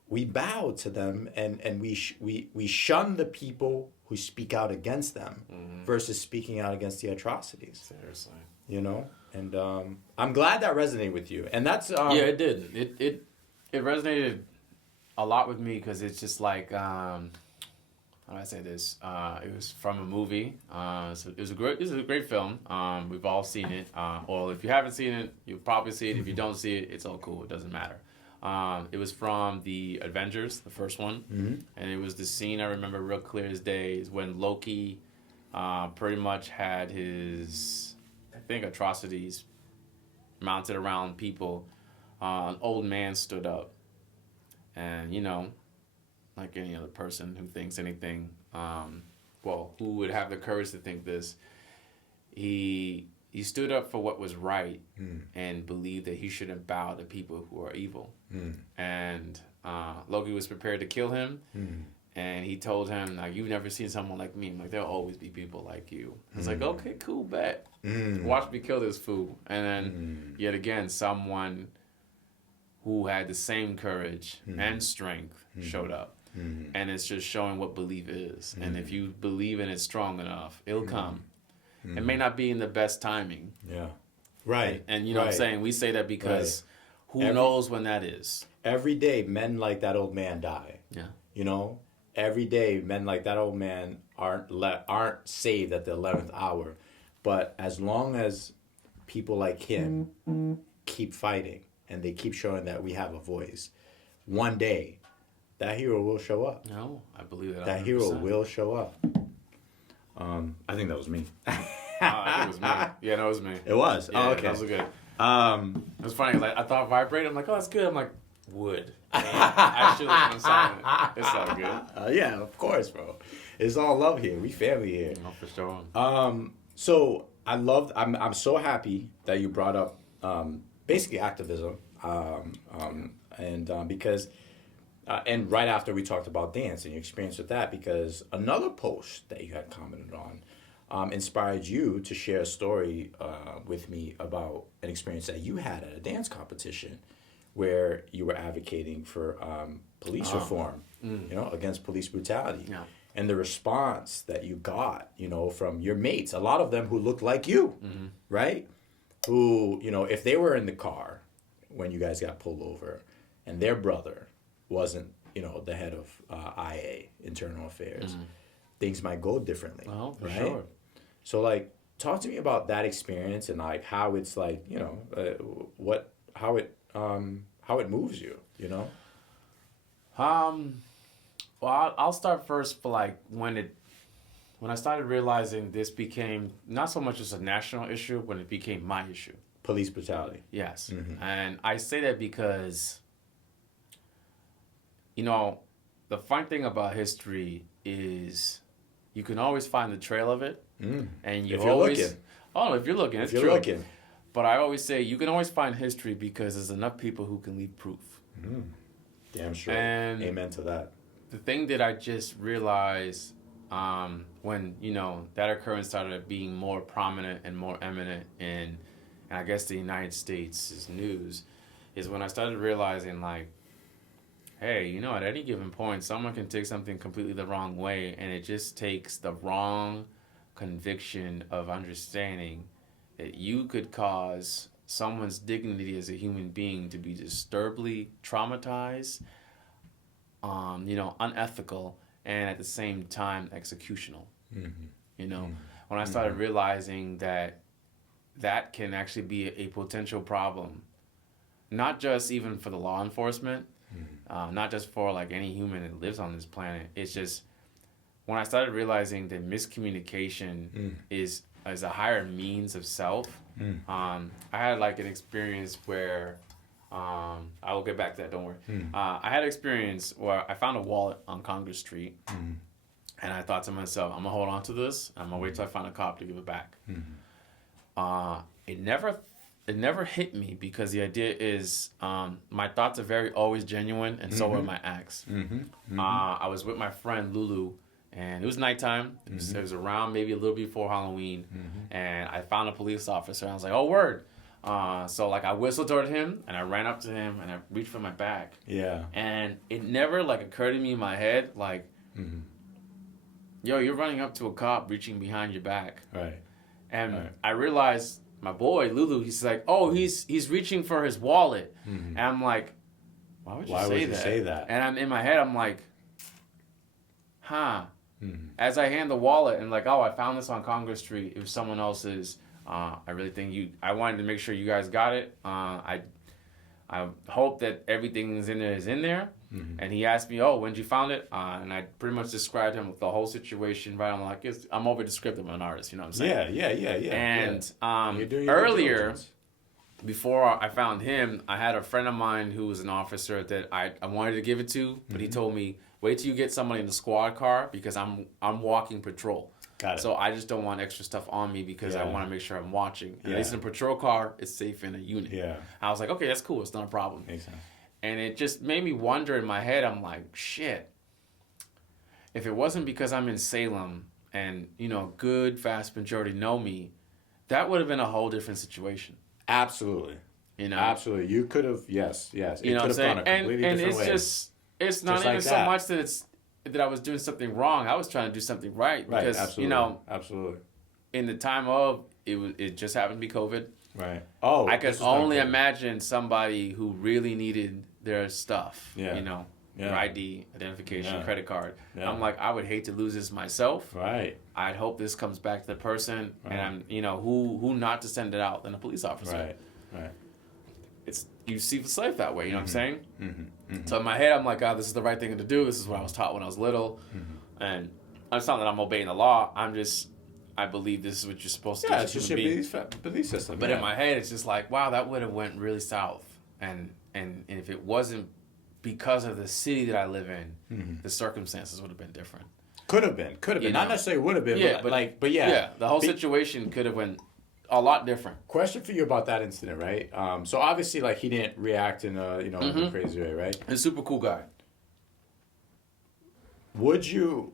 bow to them and we shun the people who speak out against them versus speaking out against the atrocities. Seriously. And I'm glad that resonated with you. And that's it did. It resonated a lot with me because it's just like how do I say this? It was from a movie. So it was a great film. We've all seen it. Or if you haven't seen it, you'll probably see it. If you don't see it, it's all cool. It doesn't matter. It was from the Avengers, the first one, and it was the scene I remember real clear as day is when Loki pretty much had his, I think, atrocities mounted around people. An old man stood up, and like any other person who thinks anything, who would have the courage to think this, he stood up for what was right and believed that he shouldn't bow to people who are evil. And Loki was prepared to kill him. And he told him, like, you've never seen someone like me. I'm like, there'll always be people like you. I was like, okay, cool, bet. Watch me kill this fool. And then, yet again, someone who had the same courage and strength showed up. And it's just showing what belief is. And if you believe in it strong enough, it'll come. It may not be in the best timing. Yeah. Right. And what I'm saying? We say that because who knows when that is. Every day, men like that old man die. Yeah. Every day, men like that old man aren't saved at the 11th hour. But as long as people like him keep fighting and they keep showing that we have a voice, one day, that hero will show up. No, I believe that. 100%. That hero will show up. I think that was me. I think it was me. Yeah, no, it was me. It was? Yeah, oh, okay. That was good. It's funny. Like I thought vibrate. I'm like, oh, that's good. I'm like, wood. I should have been silent. It's all good. Yeah, of course, bro. It's all love here. We family here. Oh, for sure. So I'm so happy that you brought up basically activism, because and right after we talked about dance and your experience with that, because another post that you had commented on inspired you to share a story with me about an experience that you had at a dance competition where you were advocating for police reform, against police brutality. Yeah. And the response that you got, from your mates, a lot of them who looked like you, right? Who, if they were in the car when you guys got pulled over and their brother wasn't, the head of IA, Internal Affairs, things might go differently. Oh, for right? sure. So, like, talk to me about that experience and, like, how it's, like, how it moves you, Well, I'll start first for like when I started realizing this became not so much as a national issue, when it became my issue. Police brutality. Yes. And I say that because, the fun thing about history is you can always find the trail of it. And you if you're always... looking. Oh, if you're looking, it's if you're true. looking. But I always say you can always find history because there's enough people who can leave proof. Damn sure. And amen to that. The thing that I just realized when, that occurrence started being more prominent and more eminent in, I guess, the United States' news, is when I started realizing, like, hey, at any given point, someone can take something completely the wrong way, and it just takes the wrong conviction of understanding that you could cause someone's dignity as a human being to be disturbingly traumatized, unethical, and at the same time executional. When I started realizing that can actually be a potential problem, not just even for the law enforcement, not just for like any human that lives on this planet. It's just when I started realizing that miscommunication is a higher means of self. I had like an experience where I will get back to that, don't worry. I had an experience where I found a wallet on Congress Street, and I thought to myself, I'm gonna hold on to this. I'm gonna wait till I find a cop to give it back. It never hit me because the idea is my thoughts are very always genuine, and so are my acts. I was with my friend Lulu, and it was nighttime. It was around maybe a little before Halloween, and I found a police officer. And I was like, "Oh, word!" So like I whistled toward him, and I ran up to him, and I reached for my bag. Yeah. And it never like occurred to me in my head like, "Yo, you're running up to a cop, reaching behind your back." Right. And I realized my boy Lulu, he's like, "Oh, he's reaching for his wallet," and I'm like, "Why would you say that?" And I'm in my head, I'm like, "Huh." As I hand the wallet and like, "Oh, I found this on Congress Street. It was someone else's. I really think I wanted to make sure you guys got it. I hope that everything is in there." And he asked me, "Oh, when'd you found it?" And I pretty much described him with the whole situation. Right? I'm like, I'm over descriptive. I'm an artist. You know what I'm saying? Yeah. And You're doing your earlier, diligence. before I found him, I had a friend of mine who was an officer that I wanted to give it to, but he told me, "Wait till you get somebody in the squad car because I'm walking patrol." Got it. So I just don't want extra stuff on me because I want to make sure I'm watching. And at least in a patrol car, it's safe in a unit. Yeah. I was like, okay, that's cool. It's not a problem. Makes sense. And it just made me wonder in my head. I'm like, shit. If it wasn't because I'm in Salem and, good vast majority know me, that would have been a whole different situation. Absolutely. Absolutely. You could have, yes. It You know could what I'm have gone saying? a completely And different it's way. it's not Just even like so that. much that I was doing something wrong. I was trying to do something right. Right, Because, absolutely. Absolutely. in the time of, it just happened to be COVID. Right. Oh, I could this was not only good. imagine somebody who really needed their stuff. Yeah. Their ID, identification, Yeah. credit card. Yeah. I'm like, I would hate to lose this myself. Right. I'd hope this comes back to the person, Right. and I'm, who not to send it out than a police officer. Right. It's you see the life that way. You know what I'm saying? Mm-hmm. So in my head, I'm like, God, this is the right thing to do. This is what I was taught when I was little, and it's not that I'm obeying the law. I'm just I believe this is what you're supposed to do. Yeah, it's just your belief system. But yeah. in my head, it's just like, wow, that would have went really south. And if it wasn't because of the city that I live in, the circumstances would have been different. Could have been. You Not know. necessarily would have been, Yeah, but yeah. Yeah, the whole situation could have went a lot different. Question for you about that incident, right? So obviously, like, he didn't react in a, in a crazy way, right? He's a super cool guy. Would you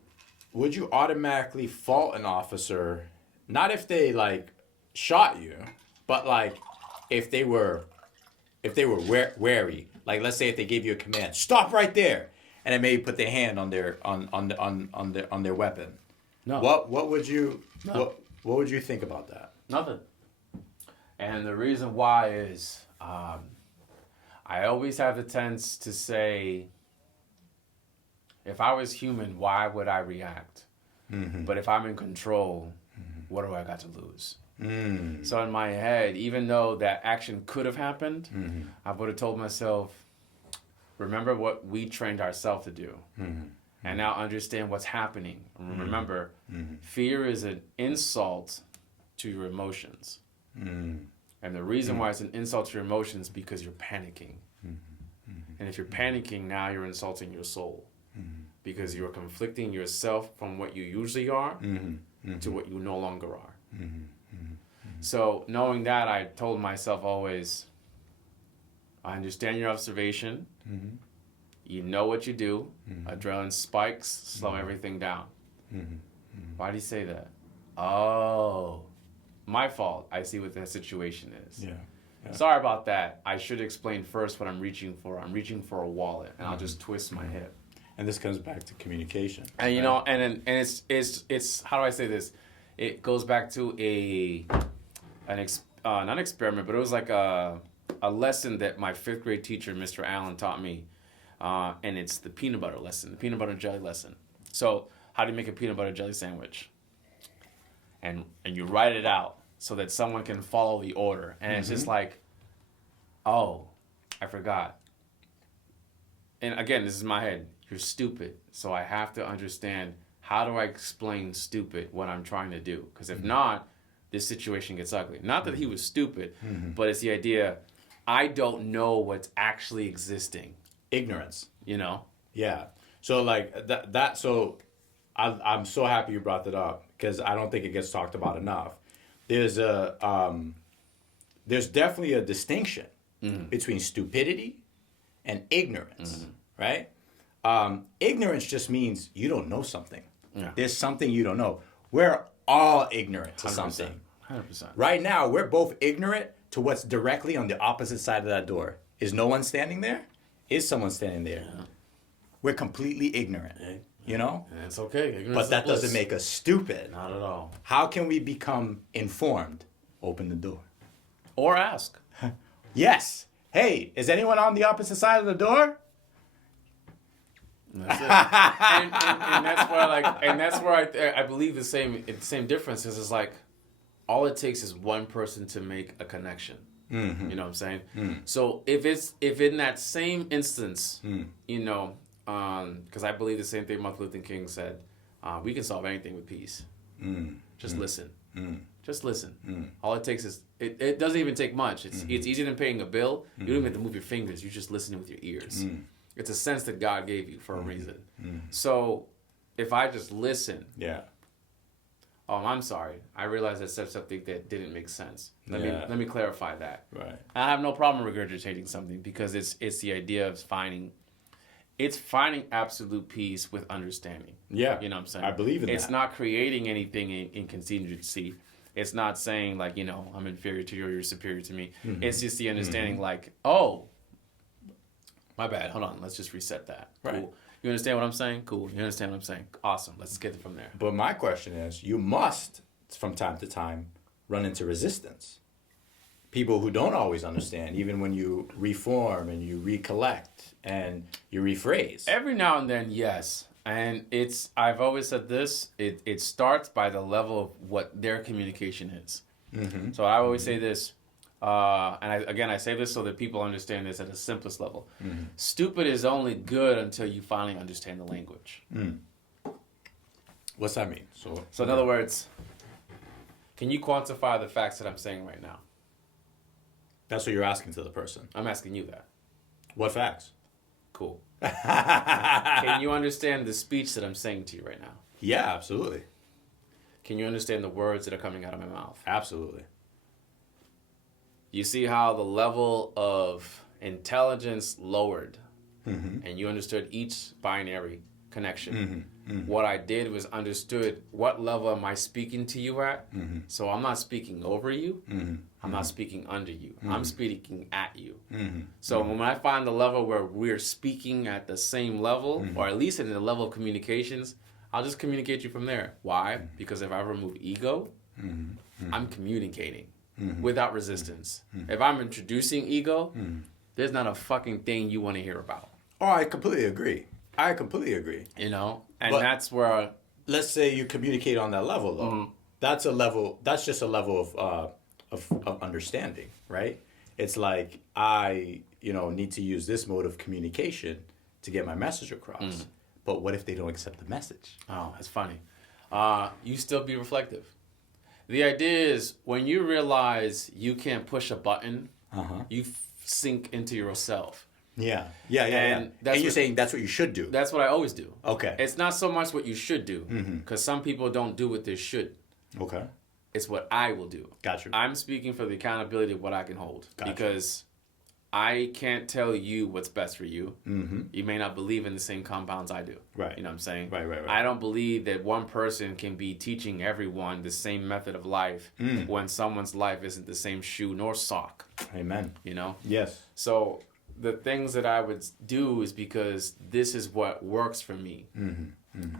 automatically fault an officer, not if they like shot you, but like if they were wary? Like, let's say if they gave you a command, stop right there, and then maybe put their hand on their weapon. No. What would you No. what would you think about that? Nothing. And the reason why is I always have the tendency to say, if I was human, why would I react? But if I'm in control, what do I got to lose? So in my head, even though that action could have happened, I would have told myself, remember what we trained ourselves to do. And now understand what's happening. Remember, fear is an insult to your emotions. And the reason why it's an insult to your emotions is because you're panicking. And if you're panicking, now you're insulting your soul. Because you're conflicting yourself from what you usually are to what you no longer are. So knowing that, I told myself always, I understand your observation. You know what you do. Adrenaline spikes, slow everything down. Why do you say that? Oh, my fault. I see what the situation is. Yeah. Sorry about that. I should explain first what I'm reaching for. I'm reaching for a wallet, and I'll just twist my hip. And this comes back to communication. And you know, and it's how do I say this? It goes back to not an experiment, but it was like a lesson that my 5th grade teacher, Mr. Allen, taught me, and it's the peanut butter lesson, the peanut butter jelly lesson. So, how do you make a peanut butter jelly sandwich? And you write it out so that someone can follow the order, and it's just like, oh, I forgot. And again, this is my head. You're stupid. So I have to understand, how do I explain stupid what I'm trying to do? Because if not, this situation gets ugly. Not that he was stupid, but it's the idea, I don't know what's actually existing. Ignorance. You know? Yeah. So like that so I'm so happy you brought that up, because I don't think it gets talked about enough. There's definitely a distinction between stupidity and ignorance, right? Ignorance just means you don't know something. Yeah. There's something you don't know. We're all ignorant to 100%. something. 100%. Right now, we're both ignorant to what's directly on the opposite side of that door. Is no one standing there? Is someone standing there? Yeah. We're completely ignorant, you know? And it's okay. Ignorance But is that bliss. doesn't make us stupid. Not at all. How can we become informed? Open the door. Or ask. Yes. Hey, is anyone on the opposite side of the door? And that's it. and that's where I believe the same difference is like, all it takes is one person to make a connection. Mm-hmm. You know what I'm saying? So if in that same instance, you know, because I believe the same thing Martin Luther King said, we can solve anything with peace. Just listen. Just listen. All it takes is it doesn't even take much. It's easier than paying a bill. You don't even have to move your fingers. You're just listening with your ears. It's a sense that God gave you for a reason. So if I just listen, oh, I'm sorry, I realized I said something that didn't make sense. Let me clarify that. Right. I have no problem regurgitating something, because it's the idea of finding absolute peace with understanding. Yeah. You know what I'm saying? I believe in that. It's not creating anything in contingency. It's not saying like, you know, I'm inferior to you or you're superior to me. It's just the understanding like, oh, my bad. Hold on. Let's just reset that. Right. Cool. You understand what I'm saying? Cool. You understand what I'm saying? Awesome. Let's get it from there. But my question is, you must, from time to time, run into resistance. People who don't always understand, even when you reform and you recollect and you rephrase. Every now and then, yes. And I've always said this, it starts by the level of what their communication is. So I always say this, and I say this so that people understand this at the simplest level. Stupid is only good until you finally understand the language. What's that mean? So in other words, Can you quantify the facts that I'm saying right now? That's what you're asking to the person. I'm asking you that. What facts? Cool. Can you understand the speech that I'm saying to you right now? Yeah, absolutely. Can you understand the words that are coming out of my mouth? Absolutely. You see how the level of intelligence lowered, and you understood each binary connection. What I did was understood what level am I speaking to you at. So I'm not speaking over you. I'm not speaking under you. I'm speaking at you. So when I find the level where we're speaking at the same level, or at least in the level of communications, I'll just communicate you from there. Why? Because if I remove ego, I'm communicating without resistance. If I'm introducing ego, there's not a fucking thing you want to hear about. Oh, I completely agree. You know? And But- that's where... Let's say you communicate on that level, though. That's a level. That's just a level of understanding, right? It's like I, need to use this mode of communication to get my message across. But what if they don't accept the message? Oh, that's funny. You still be reflective. The idea is when you realize you can't push a button, you sink into yourself. Yeah. And that's And you're what- saying that's what you should do. That's what I always do. Okay. It's not so much what you should do, because some people don't do what they should. Okay. It's what I will do. Got you. I'm speaking for the accountability of what I can hold. Gotcha. Because I can't tell you what's best for you. You may not believe in the same compounds I do. Right. You know what I'm saying? Right. I don't believe that one person can be teaching everyone the same method of life when someone's life isn't the same shoe nor sock. Amen. You know? Yes. So the things that I would do is because this is what works for me.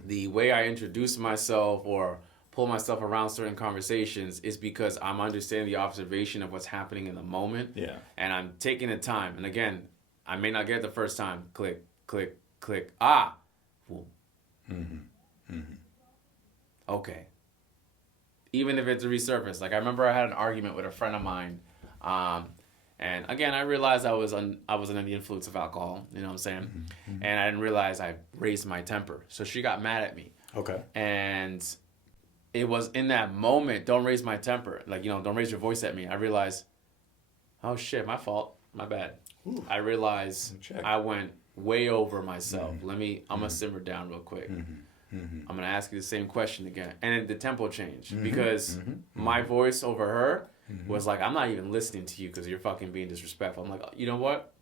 The way I introduce myself or pull myself around certain conversations is because I'm understanding the observation of what's happening in the moment. Yeah. And I'm taking the time. And again, I may not get it the first time. Click, click, click. Ah. Boom. Okay. Even if it's a resurface. Like I remember I had an argument with a friend of mine. And again, I realized I was under the influence of alcohol. You know what I'm saying? And I didn't realize I raised my temper. So she got mad at me. Okay. And it was in that moment, don't raise my temper. Like, don't raise your voice at me. I realized, oh shit, my fault. My bad. Ooh. I realized Check. I went way over myself. I'm going to simmer down real quick. I'm going to ask you the same question again. And then the tempo changed because my voice over her was like, I'm not even listening to you because you're fucking being disrespectful. I'm like, you know what?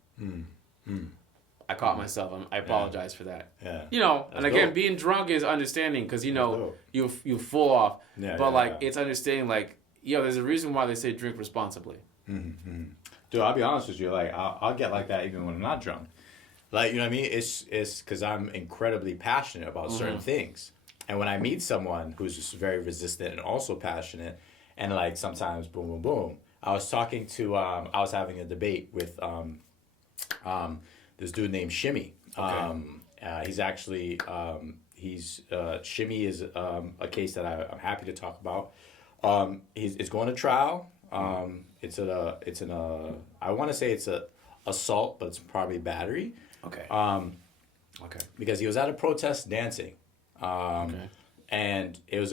I caught myself. I apologize for that. Yeah. And again, dope. being drunk is understanding because, dope. you full off. Yeah, but yeah. it's understanding there's a reason why they say drink responsibly. Dude, I'll be honest with you. Like, I'll get like that even when I'm not drunk. Like, you know what I mean? It's because I'm incredibly passionate about certain things. And when I meet someone who's just very resistant and also passionate, and like sometimes boom, boom, boom. I was talking to, I was having a debate with this dude named Shimmy. Okay. He's actually, Shimmy is a case that I'm happy to talk about. It's going to trial. It's I want to say it's a assault, but it's probably battery. Okay. Okay. Because he was at a protest dancing. And it was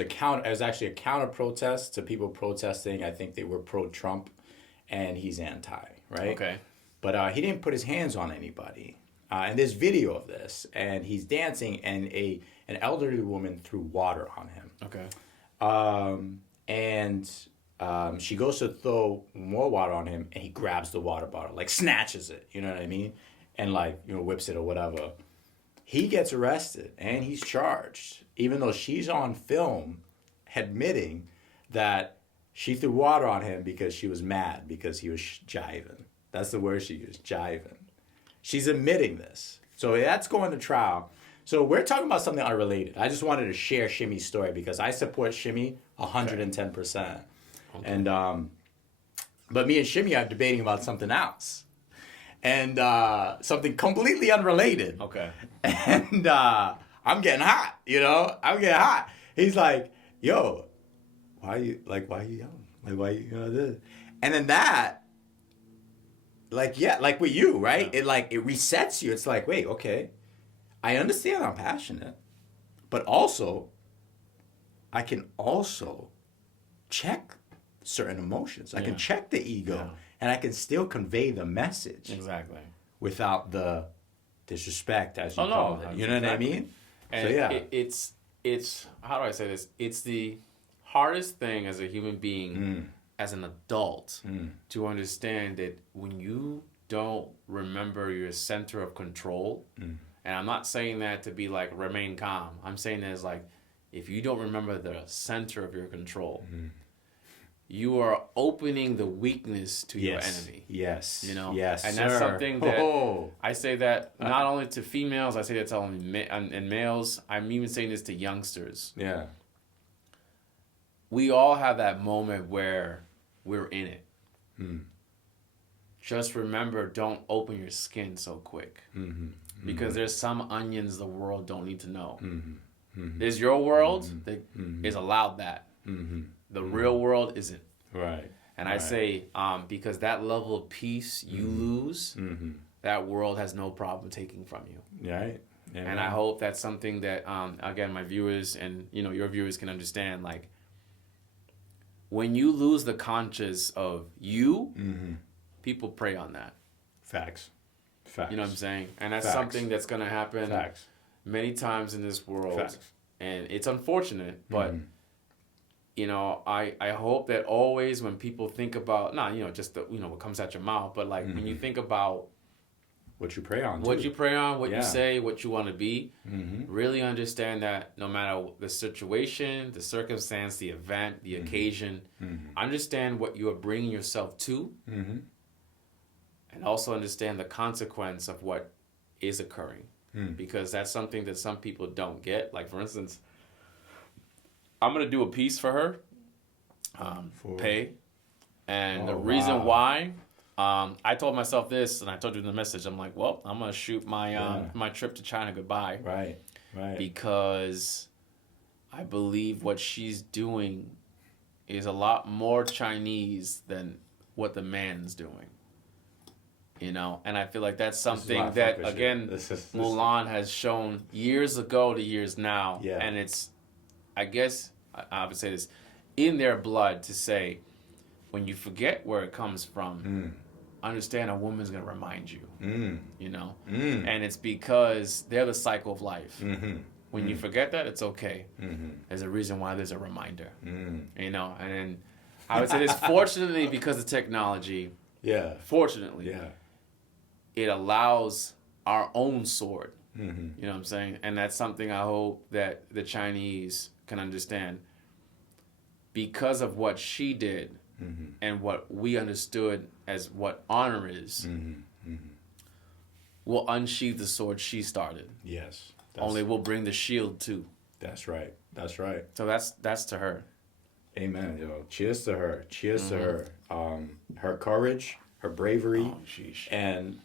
actually a counter protest to people protesting. I think they were pro-Trump, and he's anti, right? Okay. But he didn't put his hands on anybody. And there's video of this, and he's dancing, and an elderly woman threw water on him. Okay. And she goes to throw more water on him, and he grabs the water bottle, like snatches it, you know what I mean? And whips it or whatever. He gets arrested, and he's charged, even though she's on film admitting that she threw water on him because she was mad because he was jiving. That's the word she used, jiving. She's admitting this. So that's going to trial. So we're talking about something unrelated. I just wanted to share Shimmy's story because I support Shimmy 110%. Okay. And but me and Shimmy are debating about something else. And something completely unrelated. Okay. And I'm getting hot, I'm getting hot. He's like, yo, why are you yelling? Like, why you this? And then that, like with you, right? Yeah. It resets you. It's like, wait, okay. I understand I'm passionate, but also, I can also check certain emotions. I can Yeah. check the ego, Yeah. and I can still convey the message Exactly. without the disrespect, as you Oh, no, call it. You know exactly. what I mean? And So yeah. it's how do I say this? It's the hardest thing as a human being, as an adult, to understand that when you don't remember your center of control, and I'm not saying that to be like remain calm. I'm saying that as like if you don't remember the center of your control, you are opening the weakness to your enemy. Yes. You know? Yes. And that's sir. something that Oh. I say that not only to females, I say that to only and males. I'm even saying this to youngsters. Yeah. We all have that moment where we're in it. Just remember, don't open your skin so quick. Because there's some onions the world don't need to know. There's your world that is allowed that. The real world isn't. Right. And I say, because that level of peace you lose, that world has no problem taking from you. Right. Yeah, And I hope that's something that, again, my viewers and your viewers can understand. Like, when you lose the conscious of you, people prey on that. Facts. You know what I'm saying? And that's Facts. something that's going to happen Facts. many times in this world. Facts. And it's unfortunate, but I hope that always when people think about, just what comes out your mouth, but like when you think about What you pray on. what too. you pray on, what Yeah. you say, what you want to be, really understand that no matter the situation, the circumstance, the event, the occasion, understand what you are bringing yourself to, and also understand the consequence of what is occurring. Because that's something that some people don't get. Like, for instance, I'm going to do a piece for her, pay. And the reason why, I told myself this, and I told you in the message, I'm like, well, I'm going to shoot my trip to China goodbye. Right. Right. Because I believe what she's doing is a lot more Chinese than what the man's doing. And I feel like that's something that, again, Mulan has shown years ago to years now. Yeah. And it's, I guess, I would say this, in their blood to say, when you forget where it comes from, understand a woman's going to remind you, And it's because they're the cycle of life. When you forget that, it's okay. There's a reason why there's a reminder, And then I would say this, fortunately, because of technology, fortunately, it allows our own sword. You know what I'm saying? And that's something I hope that the Chinese can understand. Because of what she did and what we understood as what honor is, we'll unsheath the sword she started. Yes. Only we'll bring the shield too. That's right. That's right. So that's to her. Amen. Cheers to her. Cheers to her. Her courage, her bravery, Oh, sheesh. and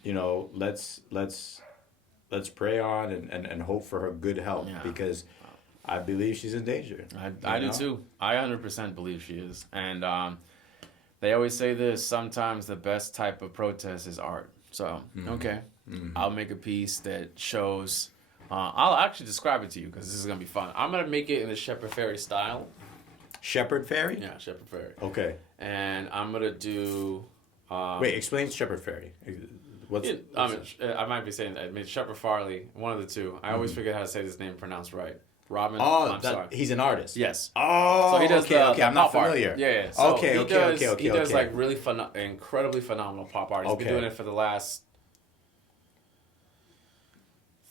let's pray on and hope for her good health because I believe she's in danger. I do too. I 100% believe she is. And they always say this, sometimes the best type of protest is art. So, okay. I'll make a piece that shows, I'll actually describe it to you because this is going to be fun. I'm going to make it in the Shepard Fairey style. Shepard Fairey? Yeah, Shepard Fairey. Okay. And I'm going to do... Wait, explain Shepard Fairey. I might be saying that. I mean, Shepard Farley, one of the two. I always forget how to say this name pronounced right. Robin. Oh, sorry. He's an artist. Yes. Oh, So he does okay. I'm not pop art. familiar. Yeah. So he does okay. like really incredibly phenomenal pop art. He's been doing it for the last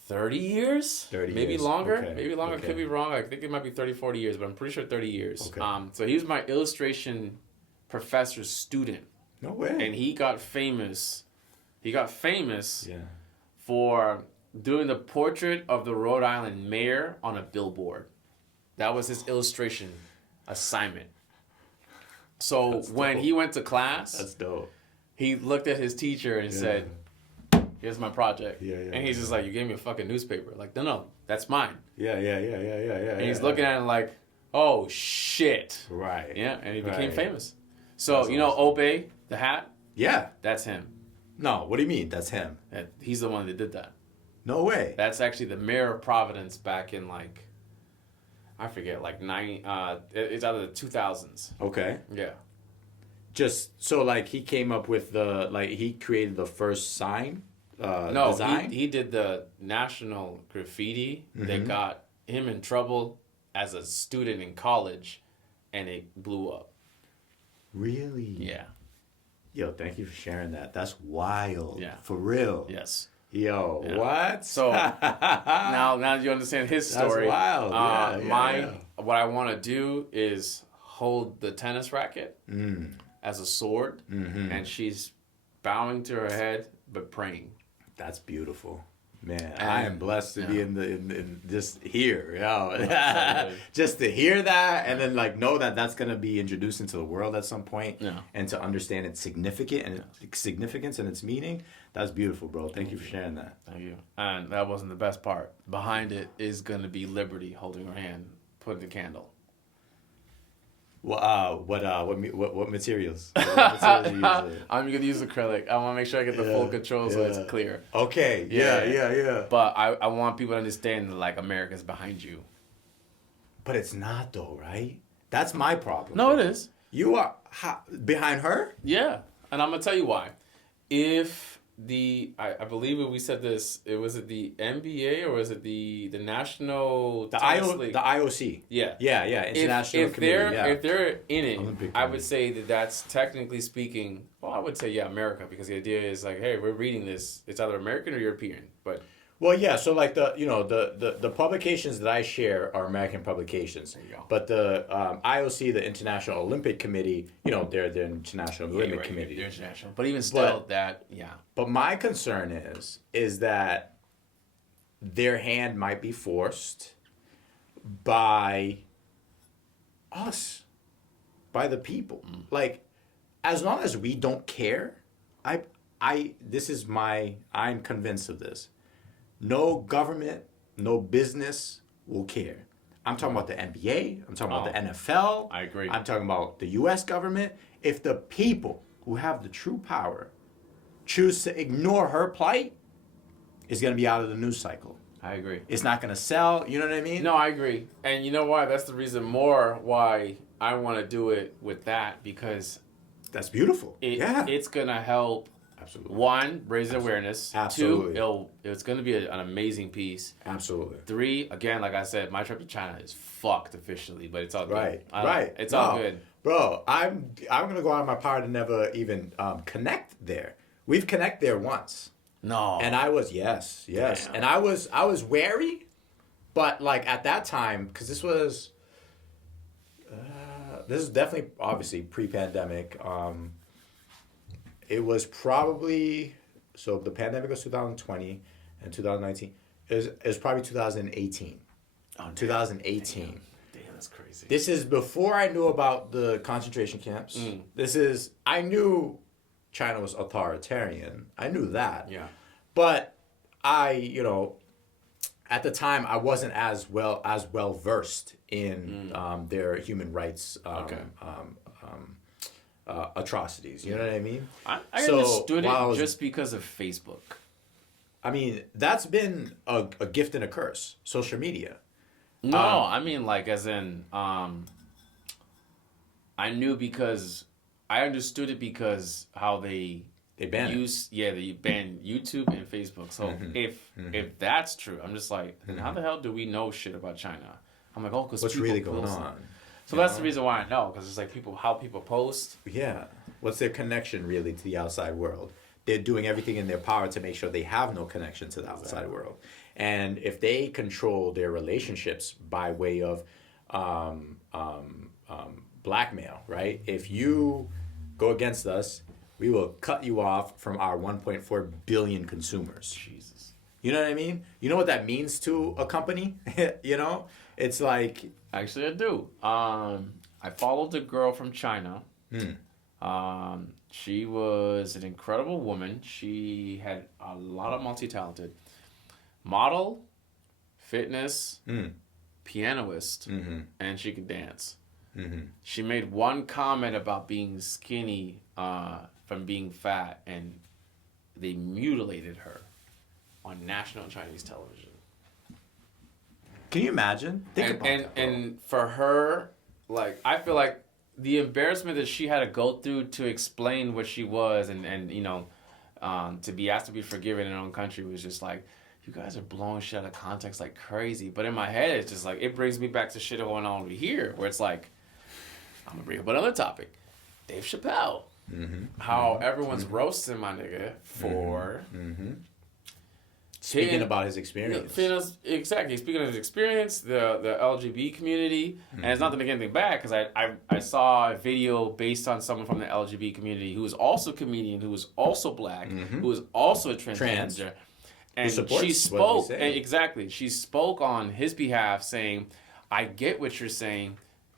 30 years? 30 maybe years. longer. Okay. Maybe longer. Okay. Could be wrong. I think it might be 30, 40 years, but I'm pretty sure 30 years. Okay. So he was my illustration professor's student. No way. And he got famous. Yeah. For doing the portrait of the Rhode Island mayor on a billboard. That was his illustration assignment. So when he went to class, That's dope. he looked at his teacher and said, here's my project. Yeah. And he's just like, you gave me a fucking newspaper. Like, no, that's mine. Yeah. And he's looking at it like, oh, shit. Right. Yeah, and he became Right. famous. So, That's Obey, the hat, Yeah. that's him. No, what do you mean? That's him. He's the one that did that. No way. That's actually the mayor of Providence back in I forget, it's out of the 2000s. Okay. Yeah. just so like he came up with he created the first sign No, design. he did the national graffiti Mm-hmm. that got him in trouble as a student in college, and it blew up. Really? Yeah. Yo, thank you for sharing that. That's wild. Yeah. For real. Yes. Yo, Yeah. what? So now you understand his story. That's wild. What I want to do is hold the tennis racket as a sword, and she's bowing to her head but praying. That's beautiful. Man, I am blessed to be in just here, Absolutely. just to hear that and then like know that that's gonna be introduced into the world at some point, Yeah. and to understand its significance and its meaning. That's beautiful, bro. Thank you for sharing that. Thank you. And that wasn't the best part. Behind it is gonna be Liberty holding her hand, putting the candle. What materials? What materials are you using? I'm gonna use acrylic. I want to make sure I get the full control so it's clear. Okay. Yeah. But I want people to understand that like America's behind you. But it's not though, right? That's my problem. No, it is. You are behind her? Yeah, and I'm gonna tell you why. If I believe we said this, was it the NBA or was it the National Tennis League? The IOC. Yeah. Yeah. International Committee. If they're in it, Olympic I Committee. would say that's technically speaking. Well, I would say America, because the idea is like, hey, we're reading this. It's either American or European, but. Well, yeah. So like the publications that I share are American publications. There you go. But the IOC, the International Olympic Committee, they're the International Olympic Right, Committee. they're international, but even still, But- But my concern is that their hand might be forced by us, by the people. Like, as long as we don't care, I'm convinced of this. No government, no business will care. I'm talking about the NBA. I'm talking about the NFL. I agree. I'm talking about the U.S. government. If the people who have the true power choose to ignore her plight, it's going to be out of the news cycle. I agree. It's not going to sell. You know what I mean? No, I agree. And you know why? That's the reason more why I want to do it with that, because That's beautiful. it's going to help, Absolutely. one, raise awareness. Absolutely. Two, it's going to be an amazing piece. Absolutely. Three, again, like I said, my trip to China is fucked officially, but it's all good. Right. It's all good. Bro, I'm going to go out of my power to never even connect there. We've connected there once. No. And I was yes. Damn. And I was wary, but like at that time, because this is definitely obviously pre-pandemic. It was probably, so the pandemic was 2020 and 2019. It was probably 2018. 2018. Damn, that's crazy. This is before I knew about the concentration camps. I knew China was authoritarian. I knew that. Yeah. But I, at the time I wasn't as well versed in their human rights atrocities. You know what I mean? I So, understood while I it was- just because of Facebook. I mean, that's been a gift and a curse. Social media. No, I mean like as in I knew because I understood it because how they banned it. they banned YouTube and Facebook. So if that's true, I'm just like, then how the hell do we know shit about China? I'm like, oh, because What's really going on? So that's the reason why I know, because it's like how people post. Yeah. What's their connection really to the outside world? They're doing everything in their power to make sure they have no connection to the outside world. And if they control their relationships by way of blackmail, right? If you go against us, we will cut you off from our 1.4 billion consumers. Jesus. You know what I mean? You know what that means to a company? It's like... Actually, I do. I followed a girl from China. She was an incredible woman. She had a lot of multi-talented. Model, fitness, pianist, and she could dance. She made one comment about being skinny from being fat, and they mutilated her on national Chinese television. Can you imagine? Think about that, bro. And for her, like, I feel like the embarrassment that she had to go through to explain what she was, and you know, to be asked to be forgiven in her own country was just like, you guys are blowing shit out of context like crazy. But in my head, it's just like, it brings me back to shit going on over here, where it's like, I'm gonna bring up another topic, Dave Chappelle. How everyone's roasting my nigga for speaking about his experience. Exactly, speaking of his experience, the LGBT community, and it's not to make anything bad, because I saw a video based on someone from the LGBT community who was also a comedian, who was also black, who was also a transgender, and she spoke exactly. She spoke on his behalf, saying, "I get what you're saying,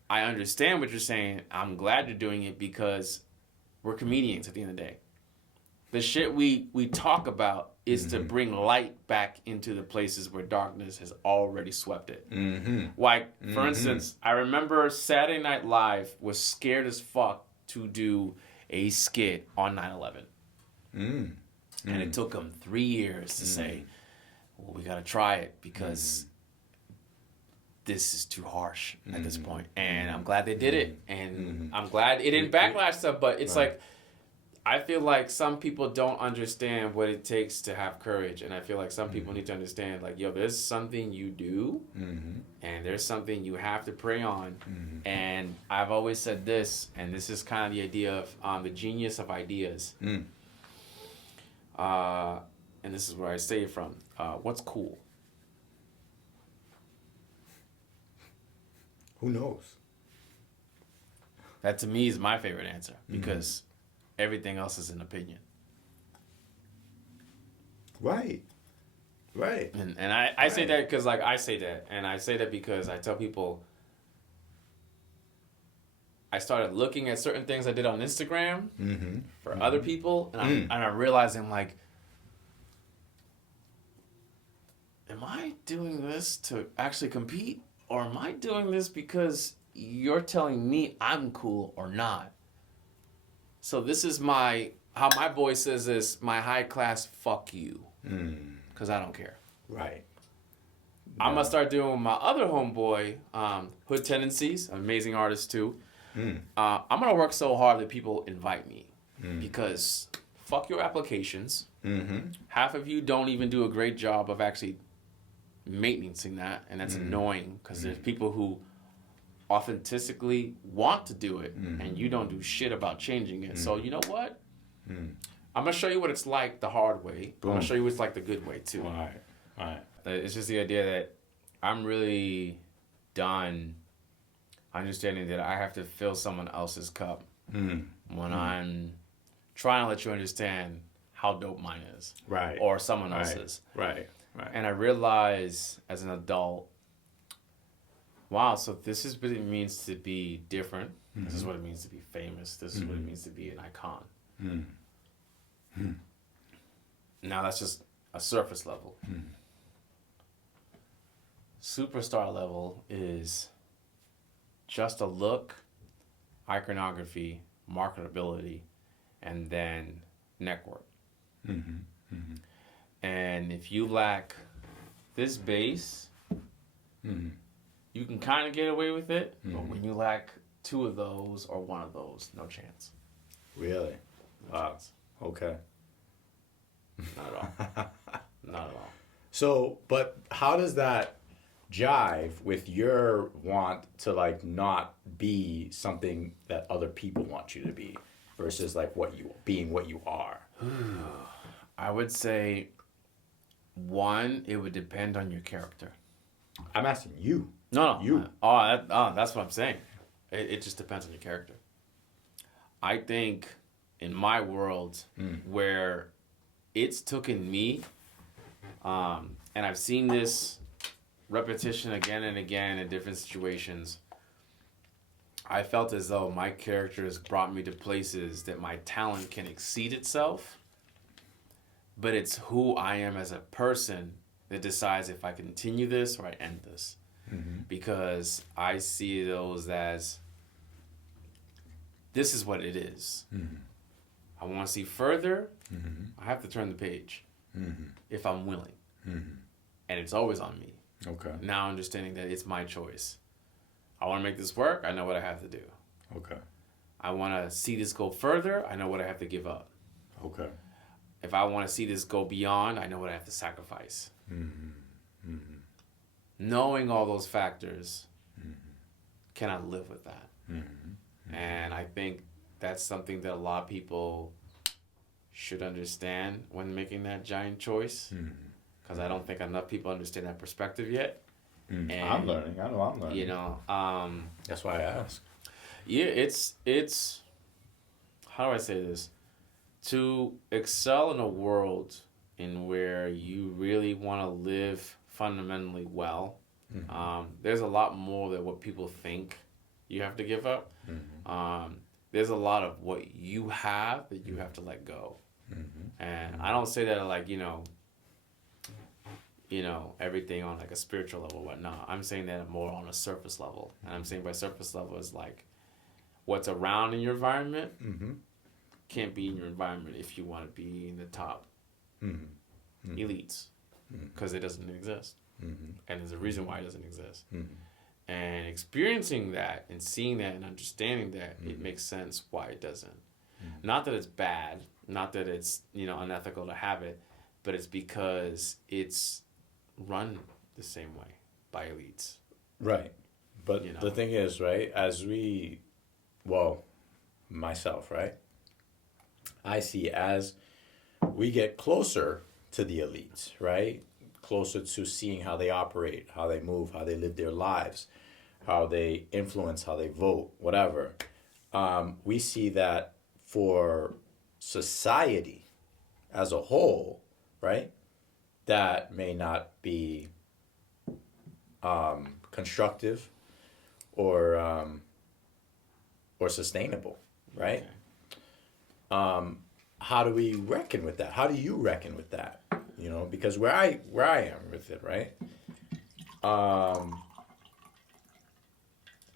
I understand what you're saying. I'm glad you're doing it because we're comedians at the end of the day. The shit we talk about is to bring light back into the places where darkness has already swept it. Like, for instance, I remember Saturday Night Live was scared as fuck to do a skit on 9/11. And it took them 3 years to say, well, we got to try it because this is too harsh at this point. And I'm glad they did it. And I'm glad it didn't backlash stuff, but it's like, I feel like some people don't understand what it takes to have courage. And I feel like some people need to understand, like, yo, there's something you do and there's something you have to pray on. And I've always said this, and this is kind of the idea of the genius of ideas. And this is where I say it from. What's cool? Who knows? That to me is my favorite answer, because everything else is an opinion. Right. And I say that because, like, I say that. And I say that because I tell people, I started looking at certain things I did on Instagram for other people. And I'm realizing, like, am I doing this to actually compete? Or am I doing this because you're telling me I'm cool or not? So this is how my boy says this, my high class fuck you. Because I don't care. Right. I'm going to start doing my other homeboy, Hood Tendencies, amazing artist too. I'm going to work so hard that people invite me. Because fuck your applications. Half of you don't even do a great job of actually maintaining that, and that's annoying, because there's people who authentically want to do it, and you don't do shit about changing it. So you know what? I'm gonna show you what it's like the hard way. I'm gonna show you what it's like the good way too. All right. It's just the idea that I'm really done understanding that I have to fill someone else's cup when I'm trying to let you understand how dope mine is, Right. or someone else's. Right. And I realize as an adult, wow, so this is what it means to be different. This is what it means to be famous. This is what it means to be an icon. Now that's just a surface level. Superstar level is just a look, iconography, marketability, and then network. And if you lack this base, you can kind of get away with it. But when you lack two of those or one of those, no chance. Really? Wow. Okay. Not at all. Not at all. So, but how does that jive with your want to, like, not be something that other people want you to be versus, like, what you are? I would say, one, it would depend on your character. I'm asking you. No. You. That's what I'm saying. It just depends on your character. I think in my world, where it's taken me, and I've seen this repetition again and again in different situations, I felt as though my character has brought me to places that my talent can exceed itself, but it's who I am as a person that decides if I continue this or I end this. Because I see those as, this is what it is. I want to see further, I have to turn the page if I'm willing. And it's always on me. Okay. Now understanding that it's my choice. I want to make this work, I know what I have to do. Okay. I want to see this go further. I know what I have to give up. Okay. If I want to see this go beyond, I know what I have to sacrifice. Knowing all those factors, can I live with that? And I think that's something that a lot of people should understand when making that giant choice. Because I don't think enough people understand that perspective yet. And, I'm learning. I know I'm learning. You know, that's why I ask. yeah, it's how do I say this? To excel in a world in where you really want to live fundamentally well, there's a lot more than what people think you have to give up. There's a lot of what you have that you have to let go. And I don't say that like, everything on like a spiritual level or whatnot. I'm saying that more on a surface level. And I'm saying by surface level is like what's around in your environment can't be in your environment if you want to be in the top elites, because it doesn't exist. And there's a reason why it doesn't exist. And experiencing that and seeing that and understanding that, it makes sense why it doesn't. Not that it's bad, not that it's unethical to have it, but it's because it's run the same way by elites. Right. But the thing is, right, myself, right, I see as we get closer to the elites, right, closer to seeing how they operate, how they move, how they live their lives, how they influence, how they vote, whatever, we see that for society as a whole, right, that may not be constructive or sustainable, right? Okay. How do we reckon with that? How do you reckon with that? Because where I am with it, right? I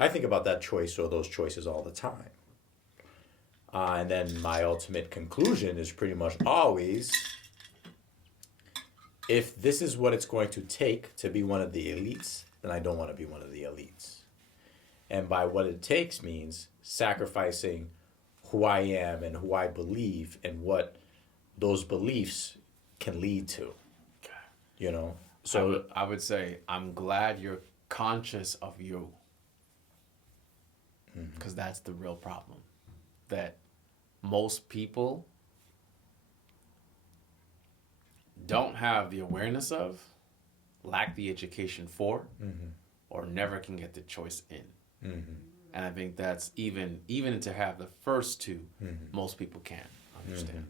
think about that choice or those choices all the time. And then my ultimate conclusion is pretty much always, if this is what it's going to take to be one of the elites, then I don't want to be one of the elites. And by what it takes means sacrificing who I am and who I believe and what those beliefs can lead to. So I would say I'm glad you're conscious of you, because that's the real problem that most people don't have the awareness of, lack the education for, or never can get the choice in. And I think that's even to have the first two, most people can't understand.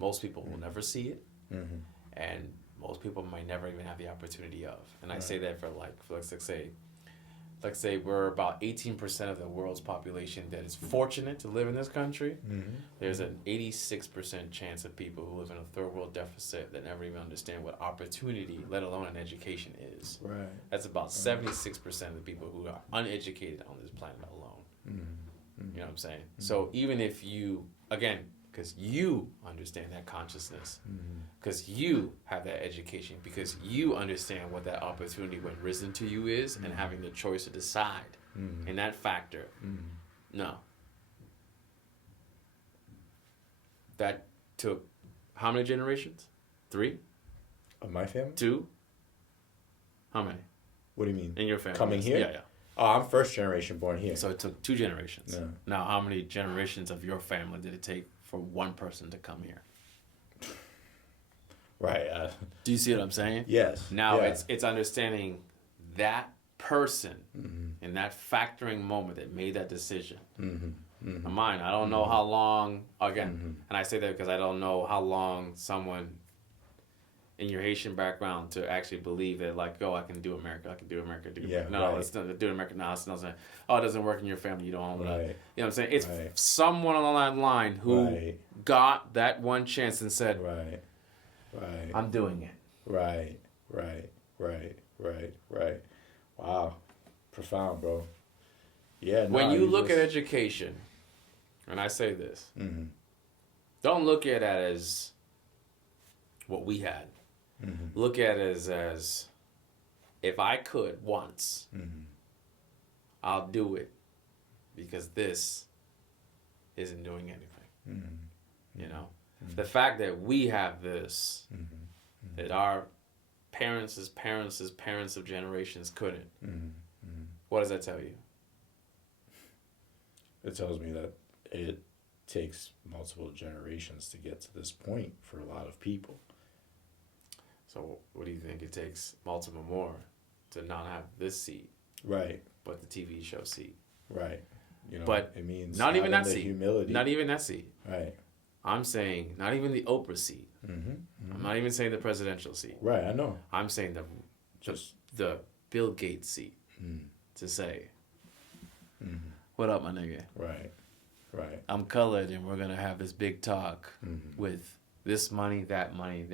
Most people will never see it, and most people might never even have the opportunity of. And I say that for let's say we're about 18% of the world's population that is fortunate to live in this country. There's an 86% chance of people who live in a third world deficit that never even understand what opportunity, let alone an education, is. Right. That's about 76% of the people who are uneducated on this planet alone. You know what I'm saying? So even if you, again, because you understand that consciousness, because you have that education, because you understand what that opportunity when risen to you is, and having the choice to decide in that factor. No. That took how many generations? 3? Of my family? 2? How many? What do you mean? In your family? Coming here? Yeah. Oh, I'm first generation born here. So it took 2 generations. Yeah. Now, how many generations of your family did it take for one person to come here? Right. Do you see what I'm saying? Yes. Now it's understanding that person in that factoring moment that made that decision. Mine, I don't know how long, again, and I say that because I don't know how long someone in your Haitian background to actually believe that, like, I can do America. No, it's not do America. No, it's not. Oh, it doesn't work in your family. You don't own that. You know what I'm saying? It's someone along that line who got that one chance and said, I'm doing it. Right. Wow. Profound, bro. Yeah. When you look at education, and I say this, don't look at it as what we had. Look at it as if I could once, I'll do it because this isn't doing anything. Mm-hmm. You know, the fact that we have this, that our parents' parents' parents of generations couldn't. What does that tell you? It tells me that it takes multiple generations to get to this point for a lot of people. So what do you think? It takes multiple more to not have this seat, Right. but the TV show seat. Right. You know, But it means not even that the seat. humility. Not even that seat. Right. I'm saying not even the Oprah seat. I'm not even saying the presidential seat. Right. I know. I'm saying the Bill Gates seat to say, what up, my nigga? Right. Right. I'm colored and we're going to have this big talk with this money, that money,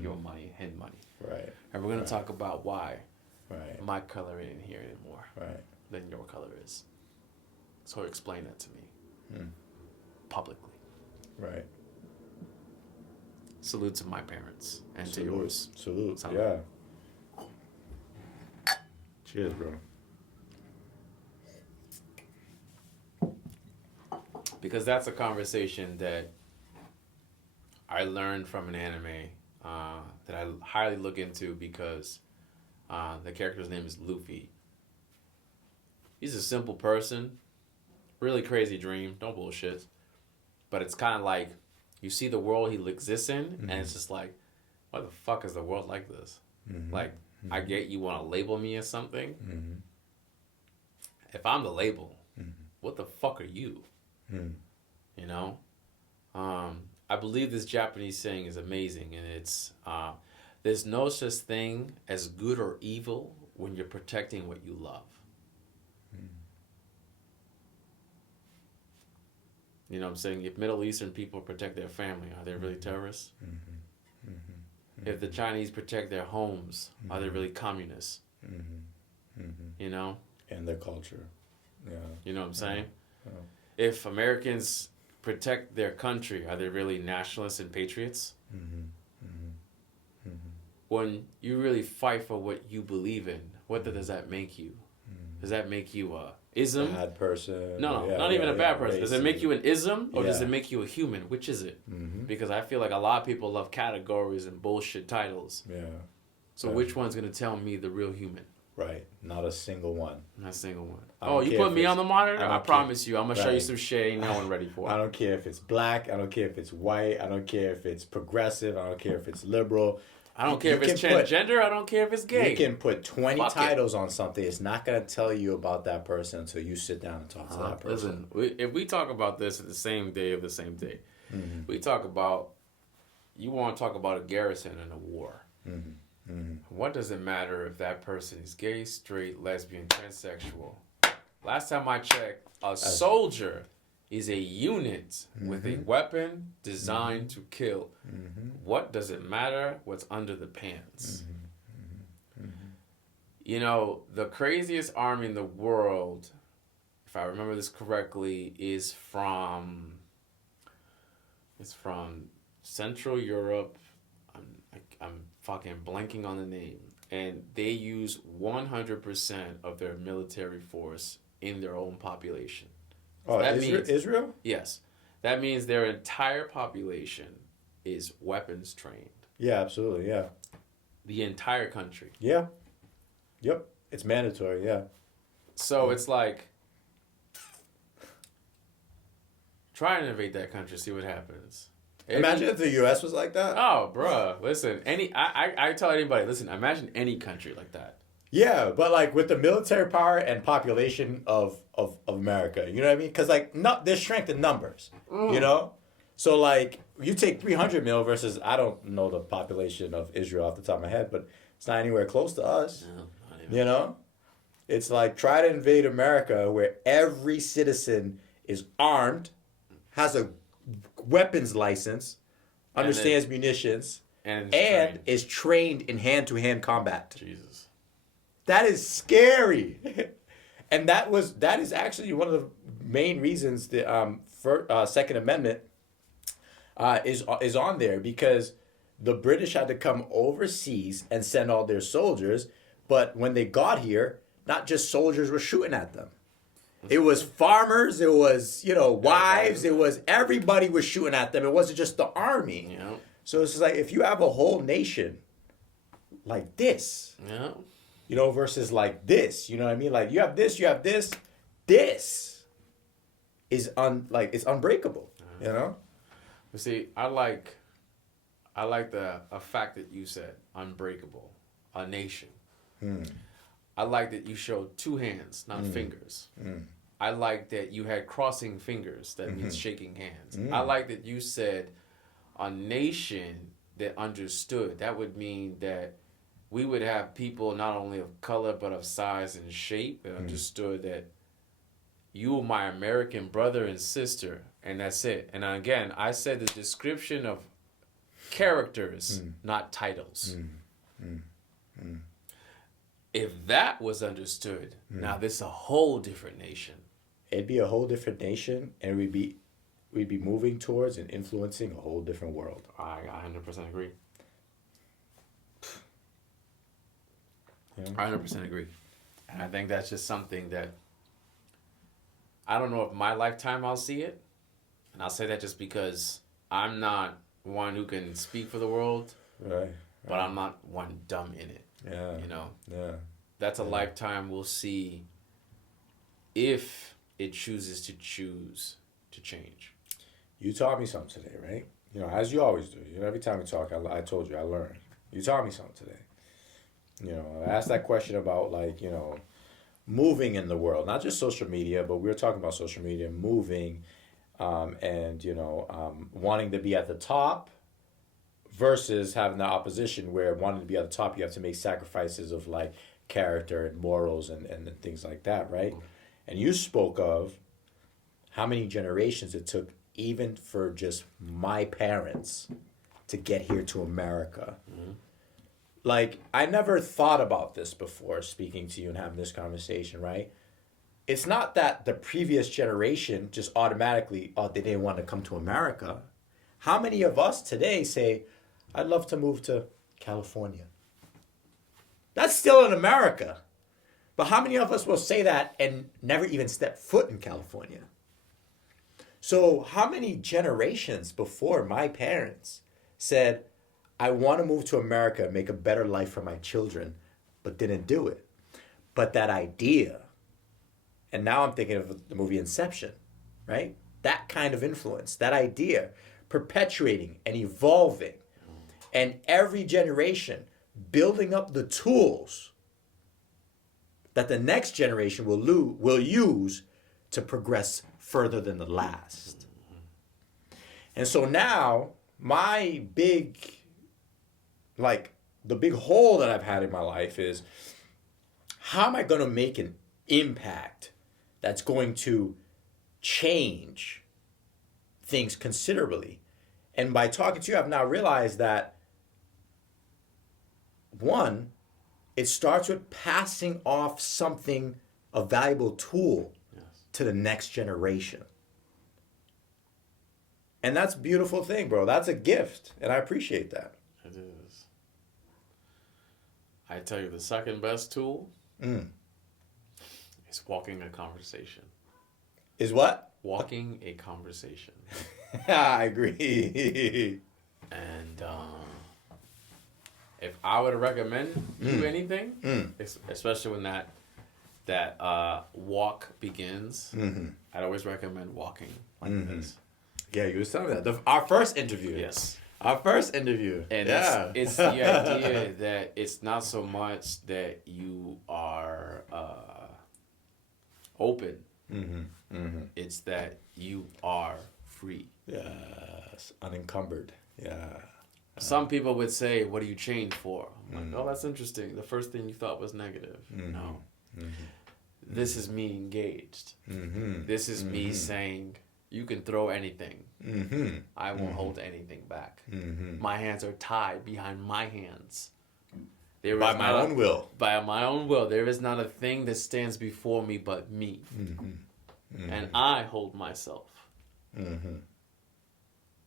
your money, his money. Right. And we're going to talk about why my color ain't here anymore than your color is. So explain that to me publicly. Right. Salute to my parents and Salute. to yours. Salute. Salute. Yeah. Cheers, bro. Because that's a conversation that I learned from an anime that I highly look into because the character's name is Luffy. He's a simple person, really crazy dream, don't bullshit. But it's kind of like you see the world he exists in, and it's just like, why the fuck is the world like this? Like, I get you want to label me as something. If I'm the label, what the fuck are you? You know? I believe this Japanese saying is amazing, and it's there's no such thing as good or evil when you're protecting what you love. You know what I'm saying? If Middle Eastern people protect their family, are they really terrorists? If the Chinese protect their homes, are they really communists? You know? And their culture. Yeah. You know what I'm saying? Yeah. If Americans protect their country, are they really nationalists and patriots? When you really fight for what you believe in, what does that make you? Does that make you a ism? Bad person. No, not even a bad person. Does it make you an ism or does Yeah. it make you a human? Which is it? Because I feel like a lot of people love categories and bullshit titles. Yeah. So which one's going to tell me the real human? Right. Not a single one. Not a single one. I don't Oh, you care put if me it's- on the monitor? I don't I care. promise you, I'm going to show you Right. some shit ain't no one ready for. I don't care if it's black. I don't care if it's white. I don't care if it's progressive. I don't care if it's liberal. I don't care if it's transgender. I don't care if it's gay. You can put 20 Fuck it. titles on something. It's not going to tell you about that person until you sit down and talk to that person. Listen, if we talk about this at the same day of the same day, we talk about, you want to talk about a garrison in a war. What does it matter if that person is gay, straight, lesbian, transsexual? Last time I checked, a soldier is a unit with a weapon designed to kill. What does it matter what's under the pants? You know, the craziest army in the world, if I remember this correctly, is from Central Europe. I'm fucking blanking on the name. And they use 100% of their military force in their own population. Oh, that Israel? Yes. That means their entire population is weapons trained. Yeah, absolutely. Yeah. The entire country. Yeah. Yep. It's mandatory. Yeah. So it's like, try and invade that country, see what happens. Imagine if the U.S. was like that. Oh, bruh. Listen, I tell anybody, listen, imagine any country like that. Yeah, but like with the military power and population of America, you know what I mean? Because like there's strength in numbers, you know. So like you take 300 mil versus I don't know the population of Israel off the top of my head, but it's not anywhere close to us. No, not even. You know, it's like try to invade America where every citizen is armed, has a weapons license, understands munitions, and is trained in hand-to-hand combat. Jesus. That is scary. And that is actually one of the main reasons the Second Amendment is on there, because the British had to come overseas and send all their soldiers, but when they got here, not just soldiers were shooting at them. It was farmers, it was, wives, it was everybody was shooting at them. It wasn't just the army. Yeah. So it's just like if you have a whole nation like this, Yeah. versus like this, you know what I mean? Like you have this, this is it's unbreakable, But see, I like a fact that you said, unbreakable, a nation. I like that you showed two hands, not fingers. I like that you had crossing fingers. That means shaking hands. I like that you said a nation that understood. That would mean that we would have people not only of color but of size and shape that understood that you are my American brother and sister, and that's it. And again, I said the description of characters, not titles. If that was understood, now this is a whole different nation. It'd be a whole different nation, and we'd be moving towards and influencing a whole different world. I 100% agree. Yeah. I 100% agree. And I think that's just something that I don't know if my lifetime I'll see it. And I'll say that just because I'm not one who can speak for the world, Right. but I'm not one dumb in it. Yeah. Yeah. That's a lifetime we'll see if it chooses to change. You taught me something today, right? As you always do. Every time we talk, I told you I learned. You taught me something today. I asked that question about moving in the world, not just social media, but we were talking about social media, moving, and wanting to be at the top versus having the opposition where wanting to be at the top, you have to make sacrifices of character and morals and things like that, right? And you spoke of how many generations it took even for just my parents to get here to America. I never thought about this before speaking to you and having this conversation, right? It's not that the previous generation just automatically, they didn't want to come to America. How many of us today say, I'd love to move to California? That's still in America. But how many of us will say that and never even step foot in California? So how many generations before my parents said, I want to move to America and make a better life for my children, but didn't do it? But that idea, and now I'm thinking of the movie Inception, right? That kind of influence, that idea, perpetuating and evolving, and every generation building up the tools that the next generation will use to progress further than the last. And so now, my big, the big hole that I've had in my life is, how am I going to make an impact that's going to change things considerably? And by talking to you, I've now realized that, one, it starts with passing off something, a valuable tool, to the next generation. And that's a beautiful thing, bro. That's a gift. And I appreciate that. It is. I tell you, the second best tool is walking a conversation. Is what? Walking a conversation. I agree. And if I were to recommend you anything, especially when that walk begins, I'd always recommend walking like this. Yeah, you were telling me that. Our first interview. Yes. Our first interview. And it's the idea that it's not so much that you are open. It's that you are free. Yes, unencumbered. Yeah. Some people would say, what do you change for? I'm like, oh, that's interesting. The first thing you thought was negative. No. This is me engaged. This is me saying, you can throw anything. I won't hold anything back. My hands are tied behind my hands. By my own will. By my own will. There is not a thing that stands before me but me. And I hold myself.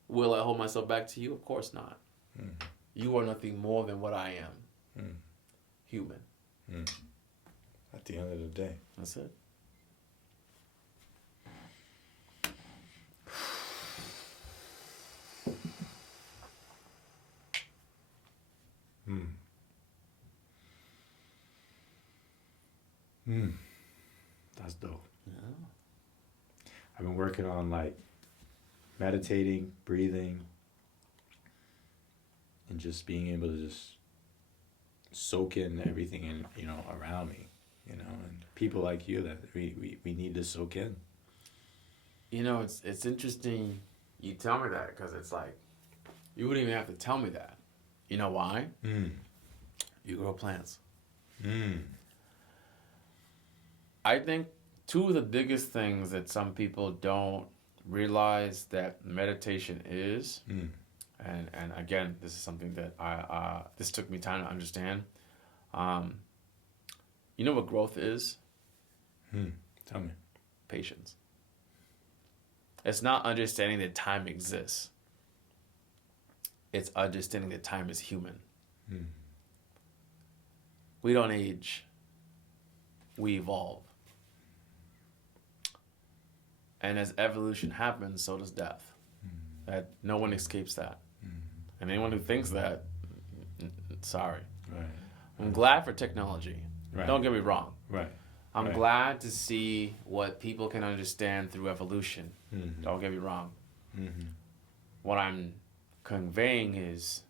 Will I hold myself back to you? Of course not. You are nothing more than what I am. Human. At the end of the day. That's it. That's dope. Yeah. I've been working on like meditating, breathing, and just being able to just soak in everything in, around me, and people like you that we need to soak in. It's interesting you tell me that, because it's like, you wouldn't even have to tell me that. You know why? You grow plants. I think two of the biggest things that some people don't realize that meditation is, and again, this is something that this took me time to understand. You know what growth is? Tell me. Patience. It's not understanding that time exists. It's understanding that time is human. We don't age. We evolve. And as evolution happens, so does death. That no one escapes that. And anyone who thinks that, sorry. Right. I'm glad for technology. Right. Don't get me wrong. Right. I'm Right. glad to see what people can understand through evolution. Don't get me wrong. What I'm conveying is,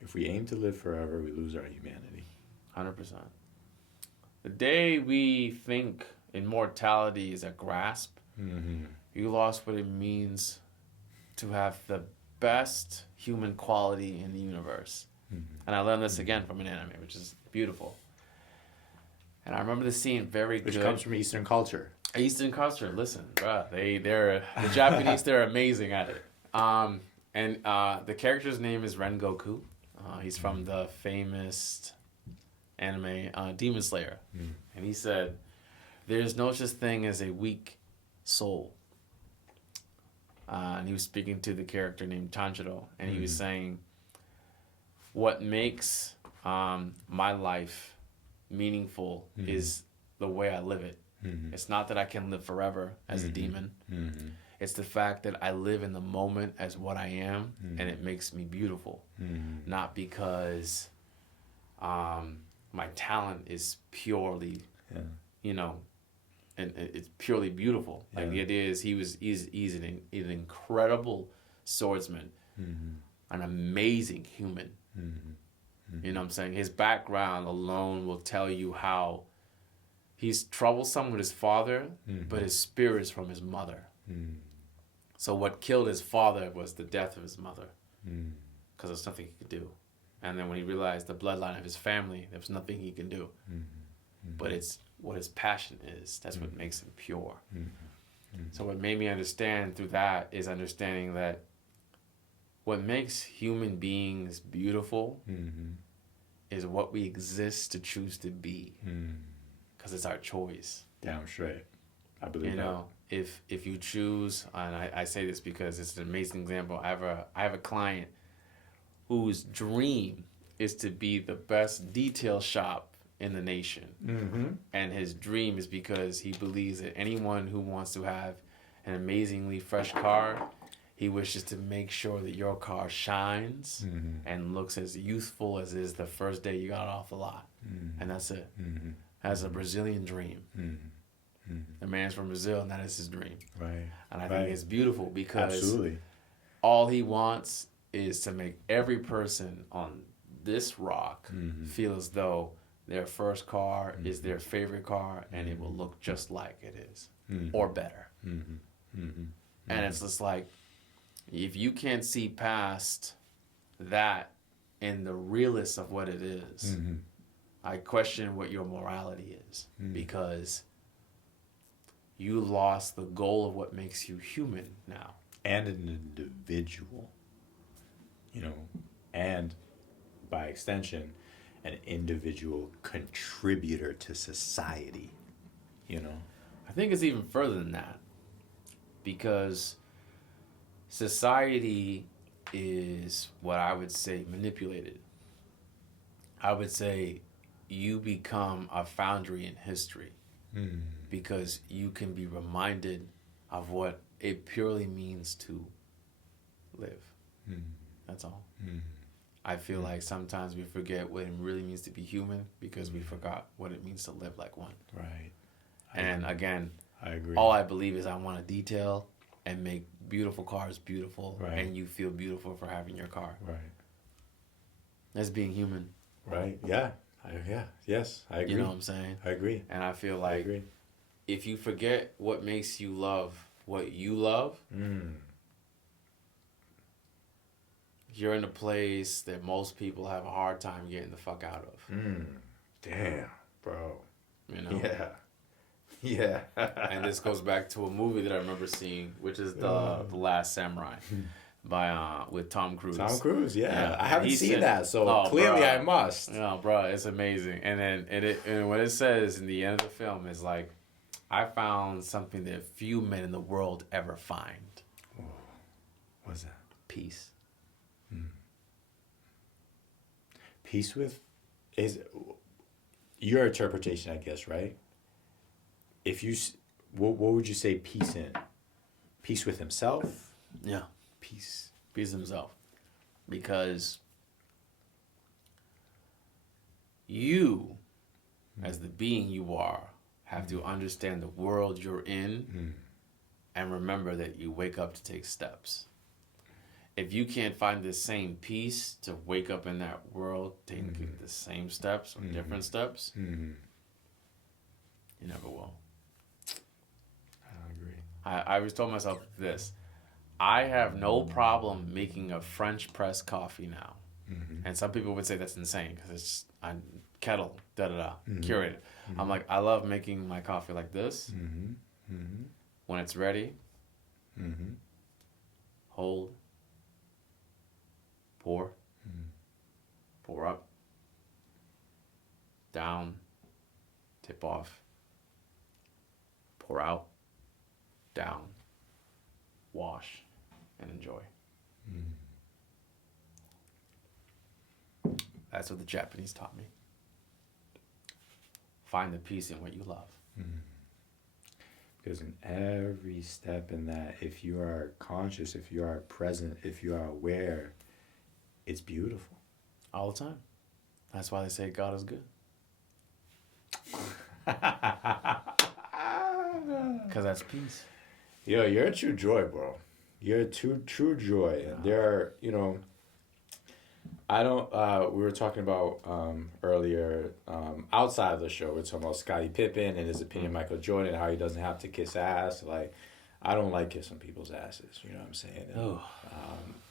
if we aim to live forever, we lose our humanity. 100%. The day we think immortality is a grasp, you lost what it means to have the best human quality in the universe. And I learned this again from an anime, which is beautiful. And I remember the scene very Which good. comes from Eastern culture. Eastern culture, listen, bruh, they're the Japanese. They're amazing at it. And the character's name is Rengoku. He's from the famous anime Demon Slayer, and he said, "There's no such thing as a weak soul." And he was speaking to the character named Tanjiro, and he was saying, "What makes my life meaningful is the way I live it. It's not that I can live forever as a demon. It's the fact that I live in the moment as what I am, and it makes me beautiful. Not because my talent is purely, and it's purely beautiful. Like the idea is he's an incredible swordsman, an amazing human. You know what I'm saying? His background alone will tell you how he's troublesome with his father, but his spirit is from his mother. So what killed his father was the death of his mother, because there's nothing he could do. And then when he realized the bloodline of his family, there was nothing he can do. But it's what his passion is. That's what makes him pure. So what made me understand through that is understanding that what makes human beings beautiful is what we exist to choose to be. Because it's our choice. Damn straight. I believe that. If you choose, and I say this because it's an amazing example. I have a client whose dream is to be the best detail shop in the nation. And his dream is because he believes that anyone who wants to have an amazingly fresh car, he wishes to make sure that your car shines and looks as youthful as is the first day you got off the lot. And that's it. That's a Brazilian dream. The man's from Brazil, and that is his dream. Right. And I think it's beautiful because absolutely, all he wants is to make every person on this rock feel as though their first car is their favorite car, and it will look just like it is, or better. And it's just like, if you can't see past that in the realness of what it is, I question what your morality is, because you lost the goal of what makes you human now. And an individual, and by extension, an individual contributor to society, I think it's even further than that, because society is what I would say manipulated. I would say you become a foundry in history because you can be reminded of what it purely means to live. That's all. I feel like sometimes we forget what it really means to be human because we forgot what it means to live like one. Right. And again, I agree. all I believe is I want to detail and make beautiful cars beautiful, Right. and you feel beautiful for having your car. Right. That's being human. Right. Yeah. Yes. I agree. You know what I'm saying? I agree. And I feel I like agree. if you forget what makes you love what you love, you're in a place that most people have a hard time getting the fuck out of. Damn, bro. You know? Yeah. Yeah. And this goes back to a movie that I remember seeing, which is the Last Samurai, by with Tom Cruise. Tom Cruise, yeah. I haven't He seen said- that, so Oh, clearly bro. I must. No, bro, it's amazing. And then and what it says in the end of the film is like, I found something that few men in the world ever find. What's that? Peace. Peace with is your interpretation, I guess, right? If you, what would you say peace in? Peace with himself? Yeah. Peace. Peace himself. Because you, as the being you are, have to understand the world you're in and remember that you wake up to take steps. If you can't find the same peace to wake up in that world, taking the same steps or different steps, you never will. I agree. I always told myself this. I have no problem making a French press coffee now. And some people would say that's insane because it's kettle, curated. I'm like, I love making my coffee like this. When it's ready, hold, pour, pour up, down, tip off, pour out, down, wash, and enjoy. That's what the Japanese taught me. Find the peace in what you love. Because in every step in that, if you are conscious, if you are present, if you are aware, it's beautiful. All the time. That's why they say God is good. Because that's peace. Yo, you're a true joy, bro. You're a true joy. Yeah. There are, I don't, we were talking about earlier, outside of the show, we're talking about Scottie Pippen and his opinion of Michael Jordan, how he doesn't have to kiss ass. Like, I don't like kissing people's asses, you know what I'm saying?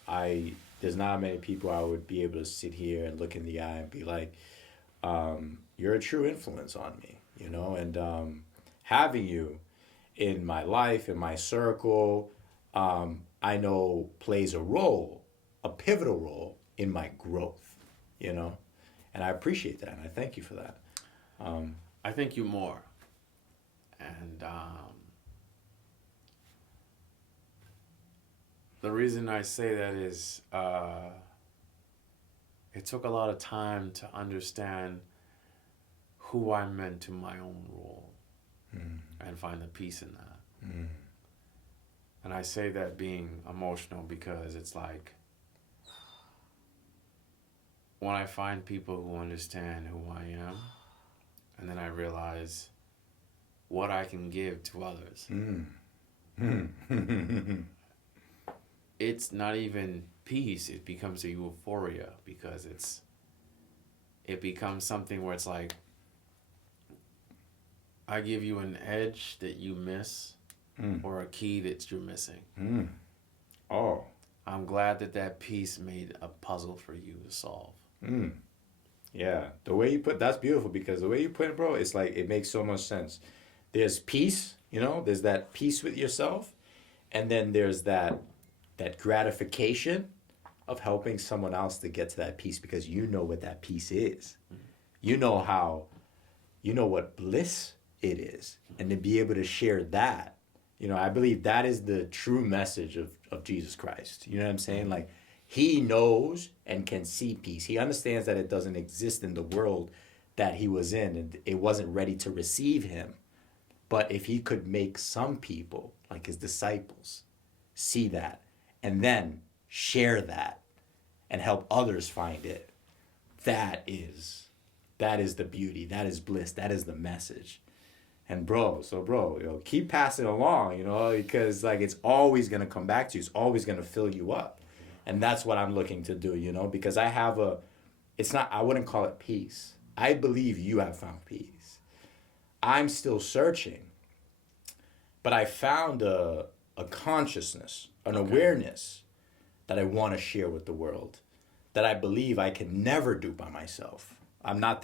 And, there's not many people I would be able to sit here and look in the eye and be like, you're a true influence on me, and having you in my life, in my circle, I know plays a pivotal role in my growth, and I appreciate that, and I thank you for that. I thank you more. And the reason I say that is it took a lot of time to understand who I'm into my own role and find the peace in that. And I say that being emotional because it's like when I find people who understand who I am, and then I realize what I can give to others. It's not even peace, it becomes a euphoria because it becomes something where it's like, I give you an edge that you miss or a key that you're missing. Oh. I'm glad that piece made a puzzle for you to solve. Yeah, the way you put that's beautiful because the way you put it, bro, it's like it makes so much sense. There's peace, there's that peace with yourself, and then there's that gratification of helping someone else to get to that peace because you know what that peace is. You know what bliss it is, and to be able to share that, I believe that is the true message of Jesus Christ. You know what I'm saying? Like, he knows and can see peace. He understands that it doesn't exist in the world that he was in, and it wasn't ready to receive him. But if he could make some people, like his disciples, see that, and then share that, and help others find it. That is the beauty. That is bliss. That is the message. And bro, keep passing along, because like it's always gonna come back to you. It's always gonna fill you up. And that's what I'm looking to do, because I wouldn't call it peace. I believe you have found peace. I'm still searching. But I found a consciousness, an awareness that I want to share with the world, that I believe I can never do by myself. I'm not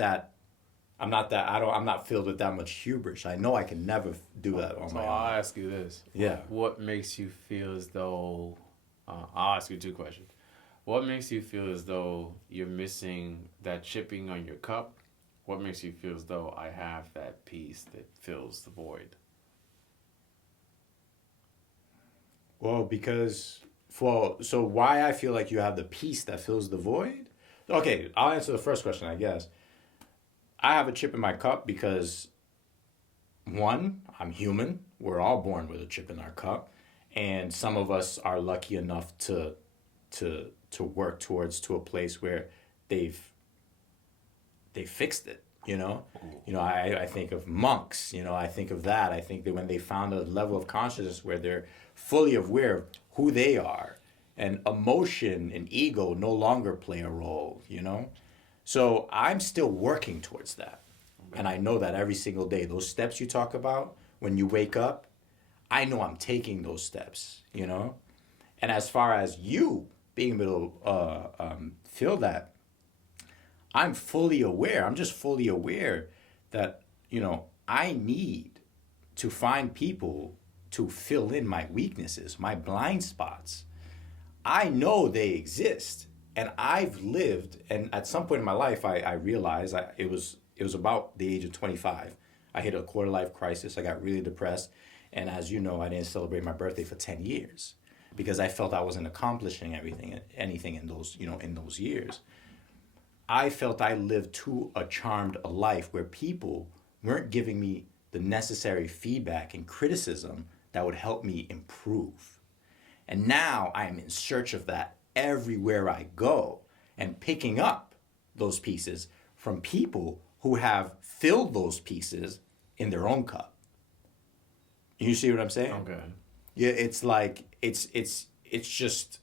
filled with that much hubris. I know I can never do that on my own. I'll ask you this. Yeah. What makes you feel as though, I'll ask you two questions. What makes you feel as though you're missing that chipping on your cup? What makes you feel as though I have that peace that fills the void? Well, so why I feel like you have the peace that fills the void? Okay, I'll answer the first question, I guess. I have a chip in my cup because, one, I'm human. We're all born with a chip in our cup. And some of us are lucky enough to work towards a place where they've fixed it, I think of monks, I think of that. I think that when they found a level of consciousness where they're fully aware of who they are, and emotion and ego no longer play a role, So I'm still working towards that. And I know that every single day, those steps you talk about when you wake up, I know I'm taking those steps, And as far as you being able to feel that, I'm fully aware. I'm just fully aware that, I need to find people to fill in my weaknesses, my blind spots. I know they exist. And I've lived, and at some point in my life, I realized it was about the age of 25. I hit a quarter life crisis. I got really depressed. And as you know, I didn't celebrate my birthday for 10 years because I felt I wasn't accomplishing anything in those years. I felt I lived too charmed a life where people weren't giving me the necessary feedback and criticism that would help me improve. And now I am in search of that everywhere I go and picking up those pieces from people who have filled those pieces in their own cup. You see what I'm saying? Okay. Yeah, it's like it's just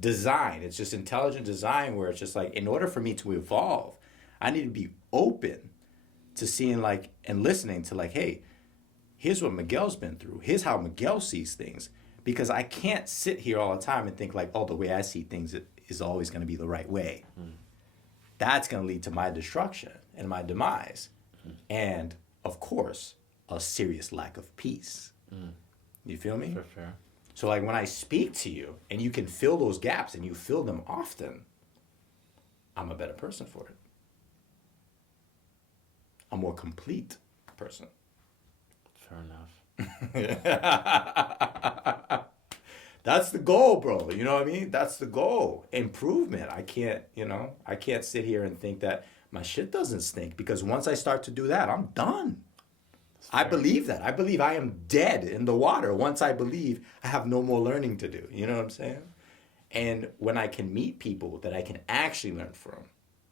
design. It's just intelligent design where it's just like, in order for me to evolve, I need to be open to seeing and listening to hey, here's what Miguel's been through. Here's how Miguel sees things. Because I can't sit here all the time and think the way I see things is always going to be the right way. That's going to lead to my destruction and my demise. And, of course, a serious lack of peace. You feel me? Fair. So, when I speak to you and you can fill those gaps and you fill them often, I'm a better person for it. A more complete person. Fair enough. That's the goal, bro. You know what I mean? That's the goal. Improvement. I can't sit here and think that my shit doesn't stink, because once I start to do that, I'm done. I believe that. I believe I am dead in the water once I believe I have no more learning to do. You know what I'm saying? And when I can meet people that I can actually learn from,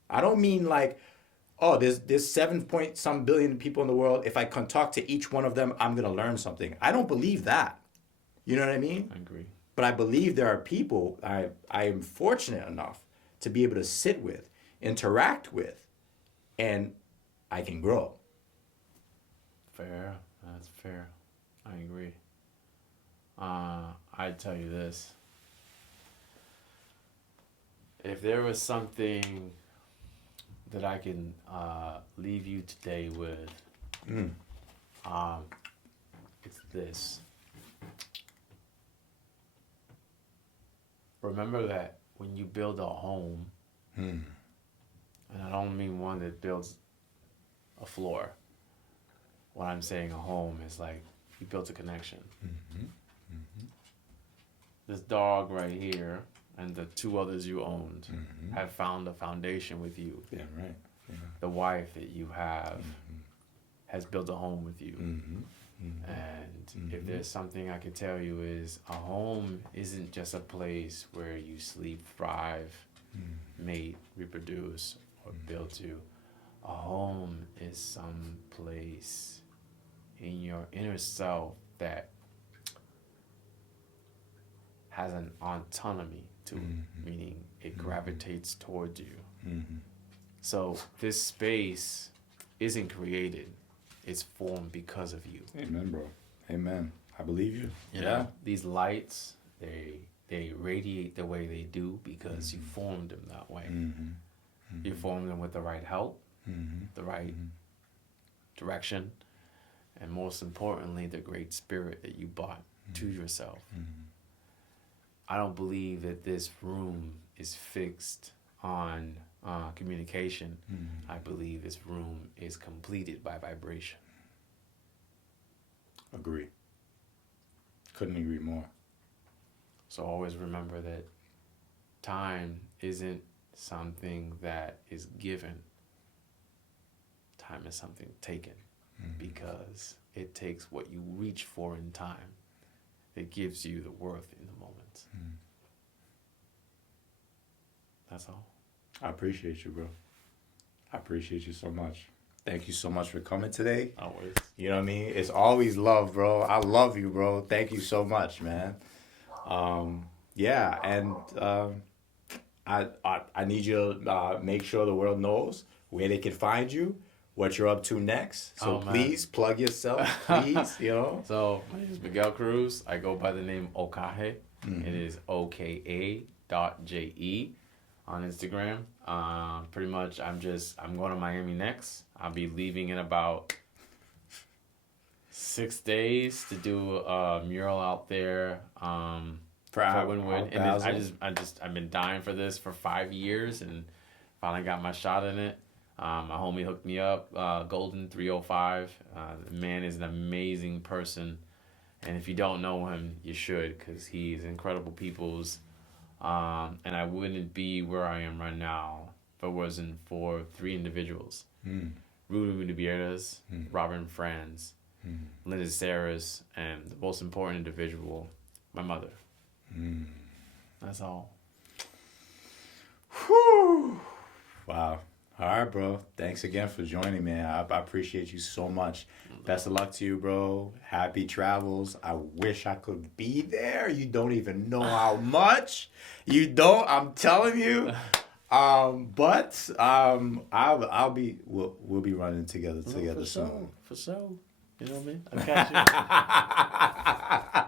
I don't mean there's 7 point some billion people in the world. If I can talk to each one of them, I'm going to learn something. I don't believe that. You know what I mean? I agree. But I believe there are people I am fortunate enough to be able to sit with, interact with, and I can grow. Fair. That's fair. I agree. I'd tell you this. If there was something that I can leave you today with, it's this. Remember that when you build a home, and I don't mean one that builds a floor. When I'm saying a home is you built a connection. This dog right here and the two others you owned have found a foundation with you. Yeah, right. Yeah. The wife that you have has built a home with you. And if there's something I could tell you is a home isn't just a place where you sleep, thrive, mate, reproduce, or build to. A home is some place in your inner self that has an autonomy to it, meaning it gravitates towards you. So this space isn't created, it's formed because of you. Amen, bro. Amen. I believe you. You know, these lights, they radiate the way they do because you formed them that way. You formed them with the right help, the right direction, and most importantly, the great spirit that you brought to yourself. I don't believe that this room is fixed on communication. I believe this room is completed by vibration. Agree. Couldn't agree more. So always remember that time isn't something that is given. Time is something taken because it takes what you reach for in time that gives you the worth in the moment. That's all. I appreciate you, bro. I appreciate you so much. Thank you so much for coming today. Always. You know what I mean? It's always love, bro. I love you, bro. Thank you so much, man. Yeah, and I need you to make sure the world knows where they can find you, what you're up to next. So please plug yourself, please, you know. So my name is Miguel Cruz. I go by the name Okahe. It is OKA.JE on Instagram. Pretty much I'm going to Miami next. I'll be leaving in about 6 days to do a mural out there. For Wynwood. And I've been dying for this for 5 years and finally got my shot in it. My homie hooked me up, Golden 305. The man is an amazing person. And if you don't know him, you should, because he's incredible people's. And I wouldn't be where I am right now if it wasn't for 3 individuals. Rudy Gutierrez, Robin Franz, Linda Saris, and the most important individual, my mother. That's all. Whew. Wow. All right, bro. Thanks again for joining, man. I appreciate you so much. Best of luck to you, bro. Happy travels. I wish I could be there. You don't even know how much. You don't. I'm telling you. But I'll be. We'll be running together soon. For sure. You know what I mean? I got you.